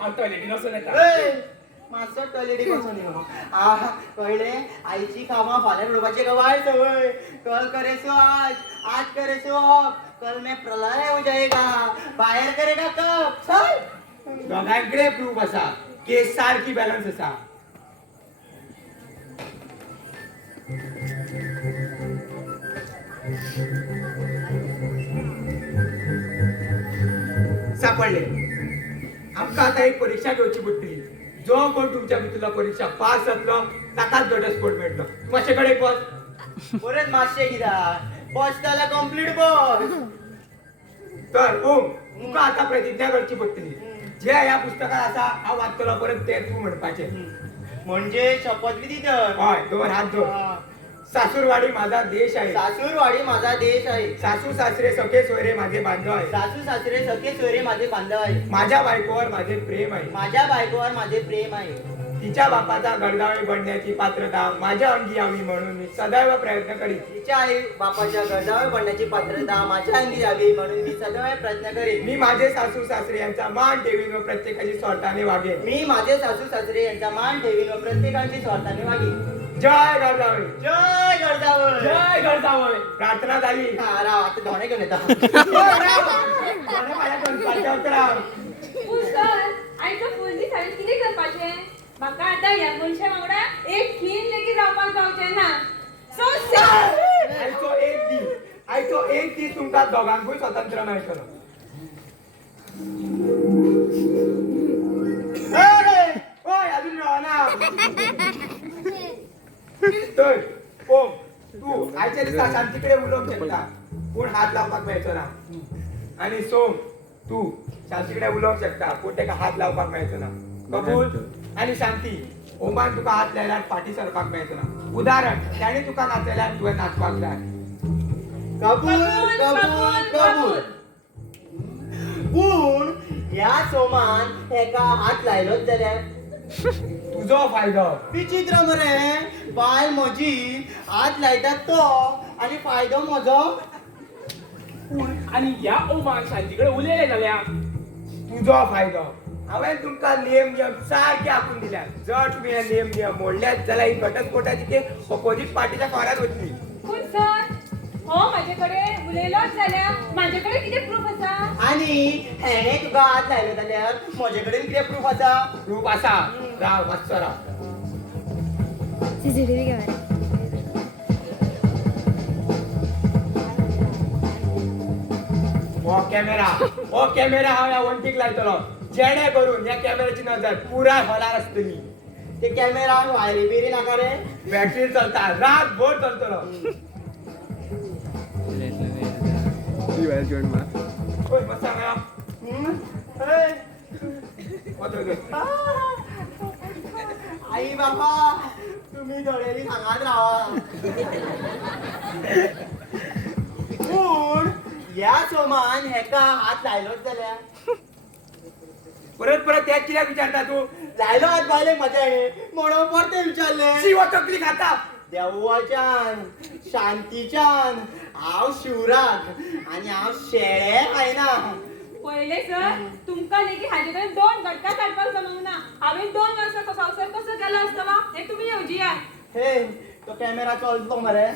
हांव टॉयलेटीन वचून येता. मातसो टॉयलेटी बसून येऊ कळले आईची कामा फाल्यां उडोवपाची का वायट सवय कल करे सो आज करे सो अब कल मैं प्रलय हो जाएगा बाहेर करेगा कब चल दोघांकडे प्रूफ असा केस सारखी बॅलन्स असा सापडले आमका आता एक परीक्षा घेवची पडटली जो कोण तुमच्या भितरलो परीक्षा पास जातलो ताकाच घटस्फोट मेळटलो मातशे बस बरेच मातशे कित्याक बस जाल्यार कंप्लीट बस तर ओम तुका आता प्रतिज्ञा करची पडटली जे ह्या पुस्तकात असा हांव वाचतलो परत ते तू म्हणपाचे म्हणजे शपथ किती तर हय दोन हात जोड सासूरवाडी माझा देश आहे सासूरवाडी माझा देश आहे सासू सासरे सखे सोयरे माझे बांधव आहे सासू सासरे सखे सोयरे माझे बांधव आहे माझ्या बायकोवर माझे प्रेम आहे माझ्या बायकोवर माझे प्रेम आहे तिच्या बापाचा गडदावळी बनण्याची पात्रता माझ्या अंगी यावी म्हणून मी सदैव प्रयत्न करीन तिच्या आई बापाच्या गरजावर बनण्याची पात्रता माझ्या अंगी यावी म्हणून मी सदैव प्रयत्न करेन मी माझे सासू सासरे यांचा मान ठेवीन व प्रत्येकाची स्वार्थाने वागेन मी माझे सासू सासरे यांचा मान ठेवीन व प्रत्येकाची स्वार्थाने वागेन जय गडदावळी जय गरजावर जय गरजावळ प्रार्थना झाली राव आता धोणे घेऊन येता माझ्या गणपाच्या उतराव. सर आईचं फुलनी साडी किती करपाचे म्हाका आता ह्या मनशा वांगडा एक खीण लेगीत रावपाक गावचें ना सो आयचो एक दीस तुमकां दोघांकूय स्वतंत्र मेळटलो ओय अजून मेळना तर ओम तू आयच्या दिसा शांतीकडे उलोवंक शकता पूण हात लावपाक मेळचो ना आणि सोम तू शांतीकडे उलोवंक शकता पूण तेका हात लावपाक मेळचो ना कबूल आणि शांती ओमान तुका हात लायल्यार फाटी सरपाक मेळचो ना उदाहरण त्याने तुका नाचयल्यार तुवें नाचपाक जाय कबूल कबूल कबूल पूण ह्या सोमान एका हात लायलोच जाल्यार तुजो फायदो विचित्र मरे बाय म्हजी हात लायता तो आणि फायदो म्हजो पूण आनी ह्या ओमान शांतीकडे उलयले जाल्यार तुजो फायदो हांवें तुमकां नेम सारके आखून दिल्यात जर तुमी हे नेम मोडल्यात जाल्यार ही घटस्फोटाची केस ऑपोजीट पार्टीच्या कोरात वतली पूण सर हो म्हाजे कडेन उलयलोच जाल्यार म्हाजे कडेन कितें प्रूफ आसा आणि हेणे तुका हात लायलो जाल्यार म्हजे कडेन कितें प्रूफ आसा प्रूफ आसा राव मातसो राव सीसीटीव्ही कॅमेरा हो कॅमेरा हांव ह्या वंटीक लायतलो जेणे करून ह्या कॅमेराची नजर पुराय हॉलार आसतली ते कॅमेरा वायरी बिरी नाका रे बॅटरी चलता रातभर चलतलो ओय मात सांगा hey. वचो घे. आई बाबा तुम्ही दोळेरी सांगात रावा पूण ह्या सोमान हेका हात लायलोच जाल्यार परत परत त्याच कित्याक विचारता तू लायलो हात बायलेक म्हाज्या म्हणून परते विचारले शिव तकली खाता देवाच्यान शांतीच्यान हांव शिवराक आणि हांव शेळे खायना पळयले सर तुमकां लेगीत हाजे कडेन 2 घटका काडपाक जमूंक ना हांवें 2 वर्सां संवसार कसो केलो आसतलो हें तुमी येवजिया हे तो कॅमेरा चलतो मरे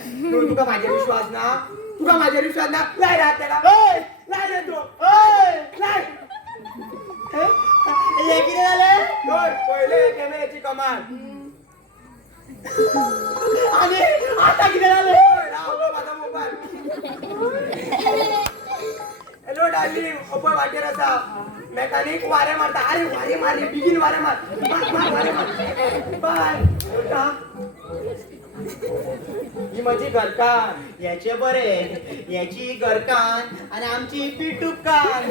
तुका म्हाजेर विश्वास ना तुका म्हाजेर विश्वास ना लाय रात तेका ओय लाय रे तू ओय लाय हे कितें जालें दोन पहिले कॅमेऱ्याची कमाल आणि आता कितें जालें राव गो माझा मोबाईल हॅलो डार्लिंग ओपन वाटेर आसा मेकॅनिक वारे मारता अरे वारे मार रे बिगीन वारे मार वारे मार बाय उठा ही माझी घरकान याचे बरे याची घरकान आणि आमची पिटुकान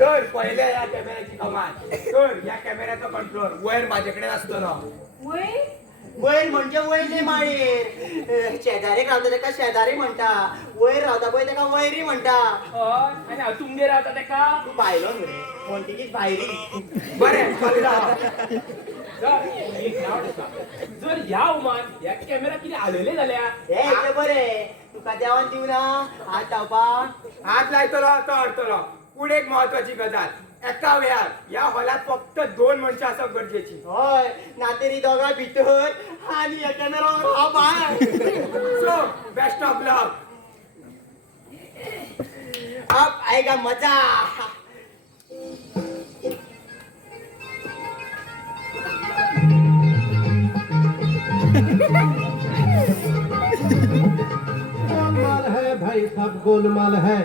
तर पहिल्या या कॅमेऱ्याची कमाल तर या कॅमेऱ्याचा कंट्रोल वयर माझ्याकडे असतो वय वयर म्हणजे वयले माळेर शेजारीक रावता तेका शेजारी म्हणटा वयर रावता पळय तेका वयरी म्हणटा हय आनी हांव तुमगेर रावता तेका तू भायलो न्हू रे म्हणटकीच भायरी बरें चलता एक डावट आसा जर ह्या ओमान ह्या कॅमेरा कितें आलयले जाल्यार हे इतले बरे तुका देवान दिवना हात लावपाक हात लायतलो तो हाडटलो पूण एक महत्वाची गजाल एका वेळार या हॉलात फक्त 2 मनशां असप गरजेची. होय नातेरी दोगां भितर आणि या कॅमेरा हा भायर. सो बेस्ट ऑफ लक. अब आएगा मजा. गोलमाल है भाई सब गोलमाल है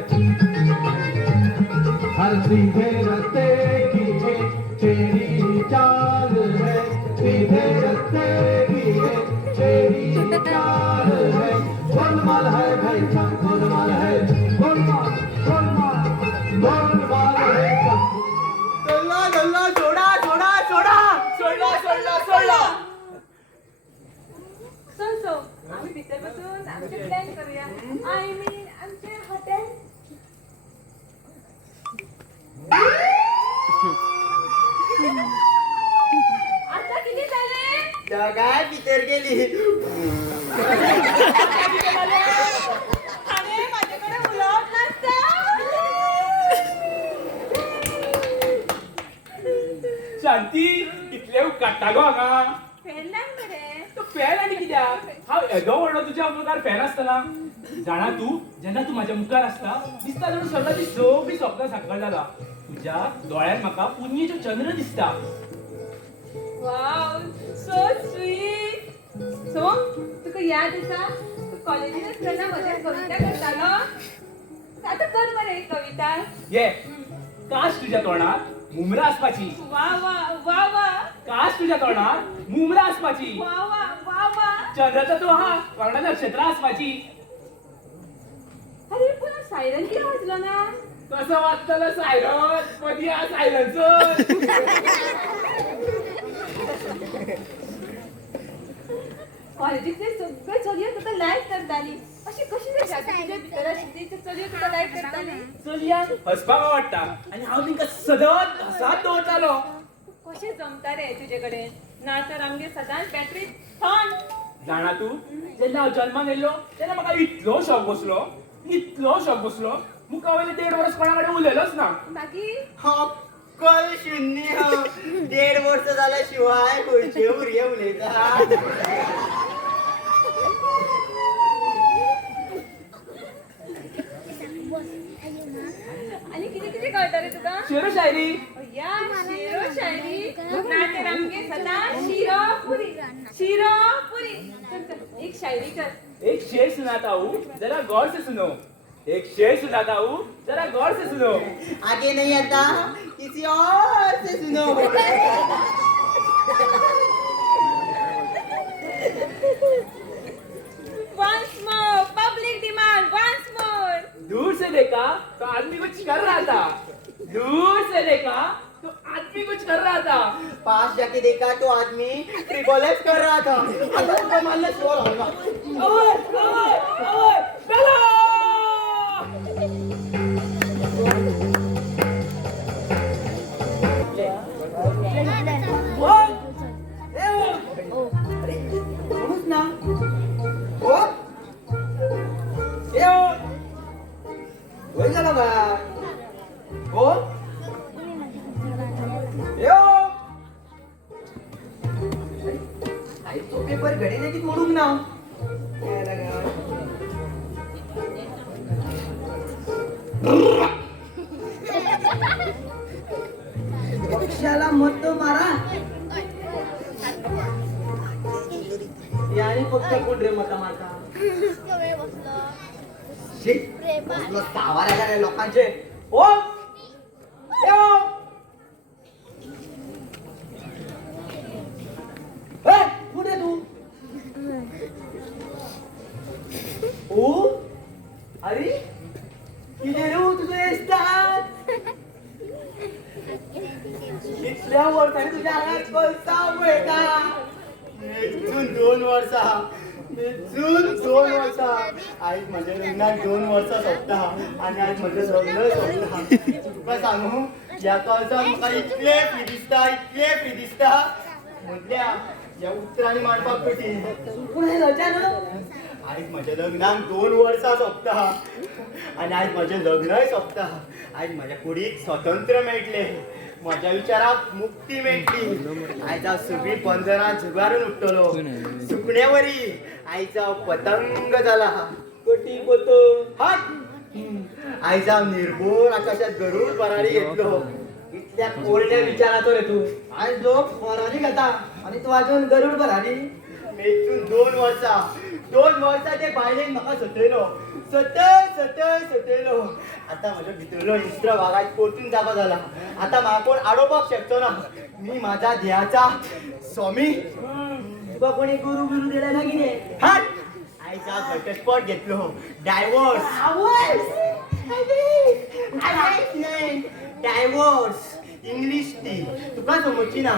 हर सीधे रस्ते की है तेरी चाल है सीधे रस्ते की है तेरी चाल है गोलमाल है भाई सब गोलमाल है गोलमाल गोलमाल गोलमाल है सब गल्ला गल्ला सोडा सोडा सोडा. सोडला. सो आम्ही भितर बसून आमचे प्लॅन करूया. आय मीन आमचे हॉटेल. आता किती झाले? दोगां भितर गेली. अरे माझ्याकडे उलट नसता. शांती इतले काडटा गो हांगा. फॅन लाग मरे. तो फॅन आनी कित्याक हांव येदो व्हडलो तुज्या मुखार फॅन आसतना जाणा तू जेन्ना तू म्हाज्या मुखार आसता दिसता जाणा सगळ्या ती सगळी स्वप्नां साकार जाला. तुज्या दोळ्यान म्हाका पुन्नेचो चंद्र दिसता. Wow so sweet. सो तुका याद आसा तू कॉलेजीत आसतना म्हज्या कविता करतालो. आता कर मरे एक कविता. ये काश तुज्या तोंडार मुमरा आसपाची. वा वा वा वा काश तुज्या तोंडार मुमरा आसपाची. वा वा वा वा. चंद्राचा तो हा वांगडा नक्षत्रां आसपाची. अरे पण सायरन किती वाजलो ना. कसं वाचतलं सायरन मधी हा सायरनचं. कॉलेजीतले सगळे चलयो तुका लायक करताली. अशी कशी रे शादी तुझ्या भितर आशिल्ली ती चलयो तुका लायक करताली. चलयांक हसपाक आवडटा आनी हांव तिंका सदांच हसात दवरतालो. कशें जमता रे तुजे कडेन. ना तर आमगे सदांच बॅटरी थंड. जाणा तू जेन्ना हांव जल्माक येयल्लो तेन्ना म्हाका इतलो शॉक बसलो मुका वयले 1.5 वर्स कोणा कडेन उलयलोच ना. बाकी कल शून्य. 1.5 वर्ष झाल्या शिवाय खंयचे भुरगे उलयता. आणि किती किती कळटा रे तुका. शेरो शायरी या शिरो शायरी. ना तर आमगे सदांच शिरो पुरी. शिरो पुरी. चल चल एक शायरी कर. एक शेर सुनाता हूँ जरा गौर से सुनो. एक शेर सुनाता हूँ जरा गौर से सुनो. आगे नहीं आता किसी और से सुनो. Once more public demand. Once more. दूर से देखा तो आदमी कुछ कर रहा था. दूर से देखा तो आदमी कुछ कर रहा था. पास जाके देखा तो आदमी ट्रिबोलेट कर रहा था. आता तुका मानलं शोर होगा. ओए ओए ओए चलो. कोणच ना. ओ ए ओ वय झाला बा. ओ ए ओ आई तो पेपर घडी लेगीत मोडूंक ना. यायला गा. पक्षाला मत मारा. याने फक्त कोण रे मत मारता. शी, बसलो सावाऱ्या रे लोकांचे. ओ ए ओ ए कुठे तू. ओ अरे किती रे तुझे असतात. इतल्या वर्षांनी तुझ्या अंगात कोणता पळता. मेचून 2 वर्षा. मेचून 2 वर्षा. आज माझ्या लग्नात 2 वर्षा सोपता आणि आज माझं सगळं सोपता. तुका सांगू या कॉलचा म्हाका इतले फ्री दिसता म्हटल्या या उतरांनी मांडपाक कठी. पूण हे लज्जा न्हू. आयज माझ्या लग्नाक 2 वर्सां सोंपता आनी आयज माझें लग्नय सोंपता. आयज माझ्या कुडीक स्वतंत्र मेळटले, म्हज्या विचाराक मुक्ती मेळटली. आयज हांव सगळीं बंधनां झुगारून उठतलो. सुकण्यावरी आयज हांव पतंग जाला. कटी पोतो आयज हांव निर्भोर आकाशात गरुड भरारी घेतलो. इतल्या कोरड्या विचाराचो रे तू. आज लोक फरारी घेता आणि तू अजून गरुड भरारी. मेचून 2 वर्सां ते बायलेन म्हाका सतयलो. सतयलो. आता म्हज्या भितरलो इस्त्र वागात परतून जागो जाला. आता म्हाका कोण आडोवपाक शकचो ना. मी माझ्या ध्येयाचा स्वामी. तुका कोणी गुरु गुरु दिला ना कितें? हट! आयज हांव घटस्फोट घेतलो. डायवोर्स इंग्लिश ती तुका समजची ना.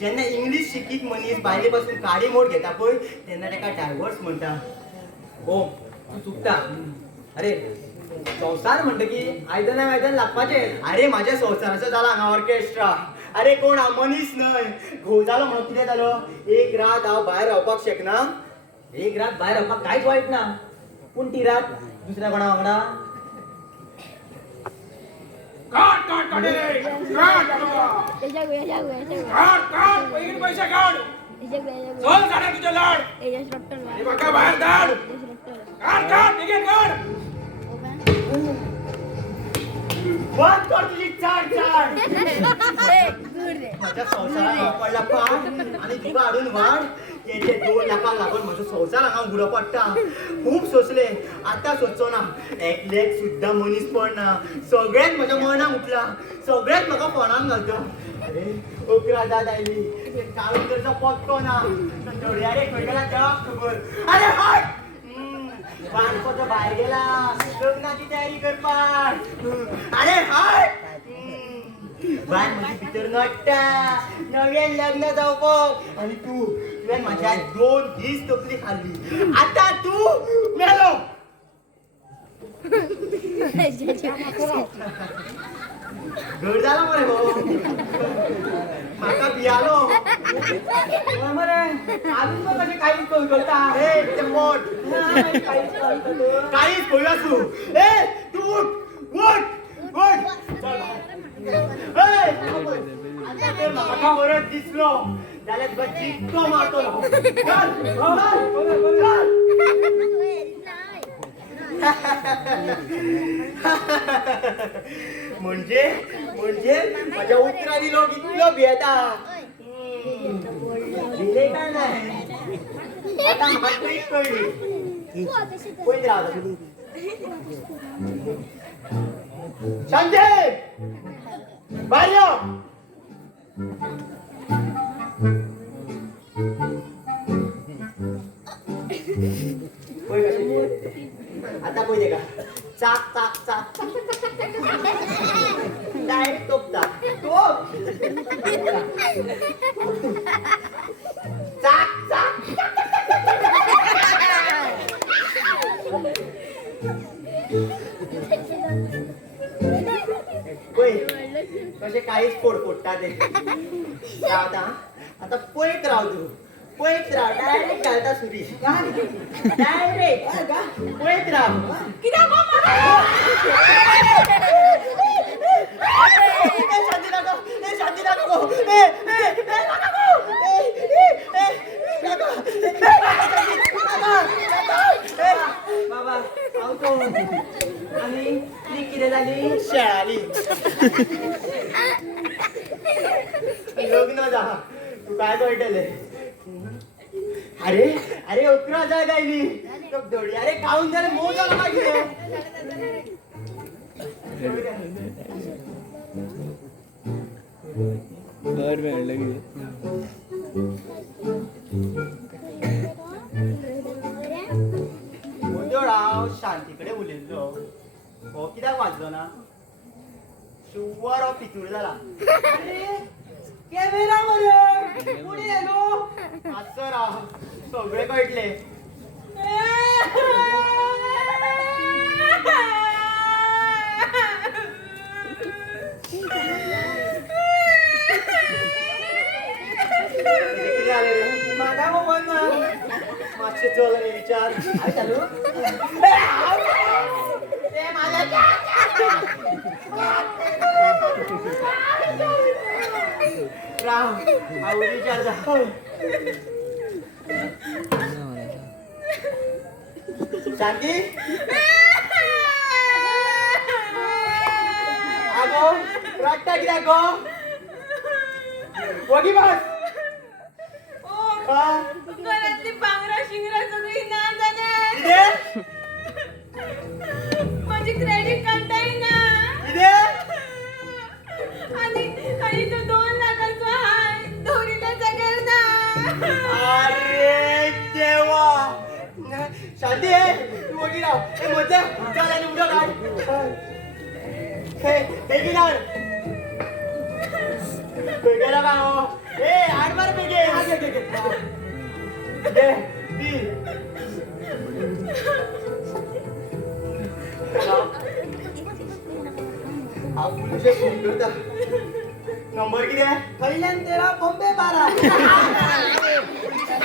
जेन्ना इंग्लिश शिकीत मनीस बायले पासून काडी मोड घेता पळय तेन्ना ताका डायवोर्स म्हणटा. हो तू चुकता. अरे संसार म्हणटकी आयदन लागपाचे. अरे माझ्या संसाराचो जाला हांगा ऑर्केस्ट्रा. अरे कोण हांव मनीस न्हय. घोव जालो म्हणून कितें जालो. एक रात हांव भायर रावपाक शकना. एक रात बाहेर रावपाक कांयच वायट ना, पूण ती रात दुसऱ्या कोणा वांगडा. काढ रे काढ बाबा. काढ पयलीं पैसे काढ. चल गाड्या तुझे लाड आणि म्हाका बाहेर धाड. काढ बेगीन काढ. बंद कर तुझी चाड. माझ्या संसाराक पडला पाड आणि तुका हाडून वाड. येते 2 लाखांक लागून म्हजो संसार हांगा उगडो पडटा. खूब सोंसले, आतां सोदचो ना. एकलेक सुद्दां मनीस पडना. सगळेच म्हज्या मनाक उठला. सगळेच म्हाका फोणान घालता. अरे 11 जात आयली. काळुंदरचो पत्तो ना. दर्यारे खंय गेला देवाक खबर. अरे हट! बाणकोचो भायर गेला लग्नाची तयारी करपाक. अरे हट! बाय म्हजी भितर नडटा. नवें लग्न जावपाक आनी तू तुवें म्हाज्या 2 दीस तकली खाल्ली. आतां तू मेलो. घर जाला मरे गो. म्हाका भियालो. मरे अजून तो कशें काहीच करून करता. ए ते पोट काहीच करता. काहीच खंय आसूं. ए तू उठ. चल आता ते म्हाका परत दिसलो जाल्यार तुका जिक्को मारतलो. म्हणजे माझ्या उतरांनी लोक इतलो भियेता. भिले काय नाही. आता म्हाका ट्रीक कळली. पळयत राव शांती भायर यो. पळय कशें भियेले. आता पळय तेका चाक डायरेक्ट तोपता. चाक पळय कशें काहीच फोडटा ते. आता पळयत राव तू. पळयत राव. डायरेक्ट घालता सुरी. डायरेक्ट पळयत राव. कित्याक शांती नाका. बाबा आवतो आणि ती कितें जाली. शेळाली. लग्न जा तू काय कळटले. अरे 11 जाग आयली. अरे खाऊन जाल्यार मोग जाला पाहिजे. हांव शांतीकडे उलयल्लो. हो कित्याक वाजलो ना. शुवर हो पितूर जाला. कॅमेरा मरे कोणी येलो. आसो राव सगळे कळटले. म्हाका खबर ना. मातशे चल रे विचार काय चालू ते माझ्या राव आवडी विचार जा शांती आगो रट्टा कित्याक गो वगी बस घरातली पांगरा शिंगरा सगळी ना जाल्यार कितें माझी क्रेडिट कार्डय ना कितें आणि तो 2 लाखाचो हाय दवरिल्ल्या जाग्यार ना अरे देवा शांती तू वगी राव ए मोठ्या चल आणि उडो काढ हे बेगीन हाड बेगीन का हो ए हाड मार बेगीन घे पी हा पुलिशे फोन करता नंबर किती आहे कल्याण 13 बॉम्बे 12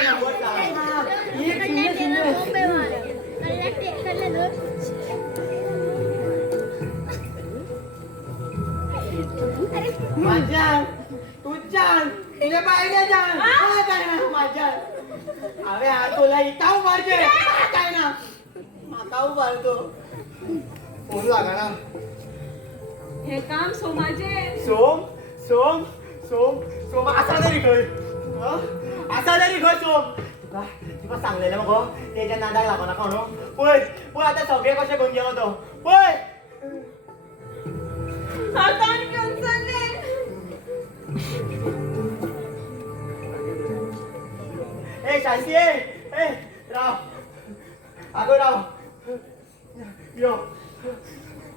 नंबर सांग एक शून्य शून्य माझ्या तुझ्या तुझ्या बाईने जाण काय ना माझ्या अरे हा तुला इथं उभारते काय ना माका उभारतो फोन लागा ना हे काम सोमाचे सोम सोम सोम सोम असा तरी खंय असा तरी खंय सोम तुका सांगलेलें मगो तेच्या नादाक लागो नाका न्हू पळय पळय आतां सगळे कशे घेवन गेलो तो पळय हातान घेऊन चालले ए शांती ए राव आगो राव यो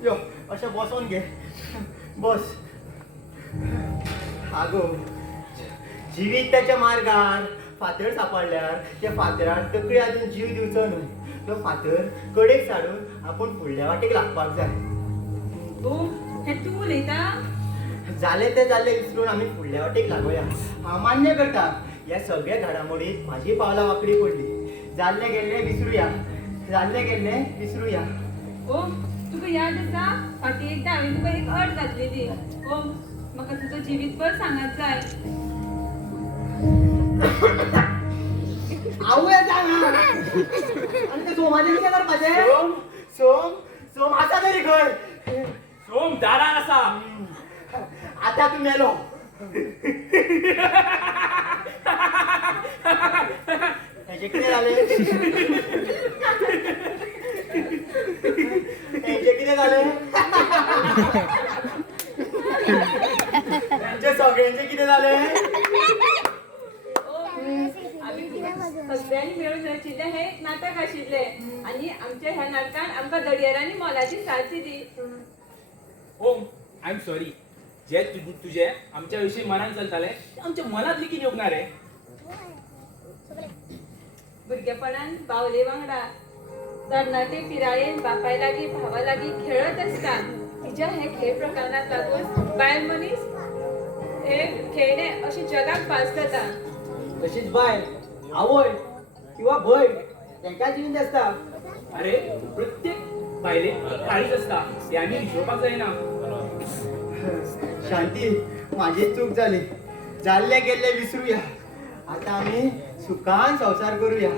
यो अशें बसोन घे बस आगो जिविताच्या मार्गार फातर सापडल्यार त्या फातरार तकली आजून जीव दिवचो न्हय तो फातर कडेक साडून आपूण फुडल्या वाटेक लागपाक जाय हे तू उलयता जाले ते जाल्ले विसरून आमी फुडल्या वाटेक लागोया हांव मान्य करता ह्या सगळ्या घडामोडींत म्हाजी पावलां वांकडी पडली जाल्ले गेल्ले विसरुया जाल्ले गेल्ले विसरुया ओ तुका याद आसा फाटी एकदा हांवें तुका एक अट घातलेली ओ म्हाका तुजो जिवीतभर सांगत जाय आवय सांग आणि ते सोमाचे किती करपाचे सोम सोम सोम आसा तरी खंय सोम दारार आसा आता तू मेलो हेचे कितें जालें हेचे कितें जालें हेंचे सगळ्यांचे कितें जालें सगळ्यांनी मिळून रचिल्ले हे नाटक आशिल्ले आणि आमच्या ह्या नाटकान आमकां दडयारांनी मोलाची साथ दिली ओम आय एम सॉरी जे तुझे आमच्या विषयी मनान चलताले ते आमच्या मनात लेगीत येवना रे भुरगेपणान बावले वांगडा तरणाटे पिरायेन बापाय लागीं भावा लागीं खेळत आसता तिच्या हे खेळ प्रकाराक लागून बायल मनीस हे खेळणे अशें जगाक पास जाता तशीच बाय आवय किंवा भय तेंच्या जिवीत आसता अरे प्रत्येक बायलेक काळीच असता ते आम्ही हिशोबाक जायना शांती माझी चूक झाली जाल्ले गेल्ले विसरूया आता आम्ही सुखान संसार करूया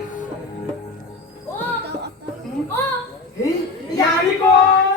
ओ हे आम्ही कोण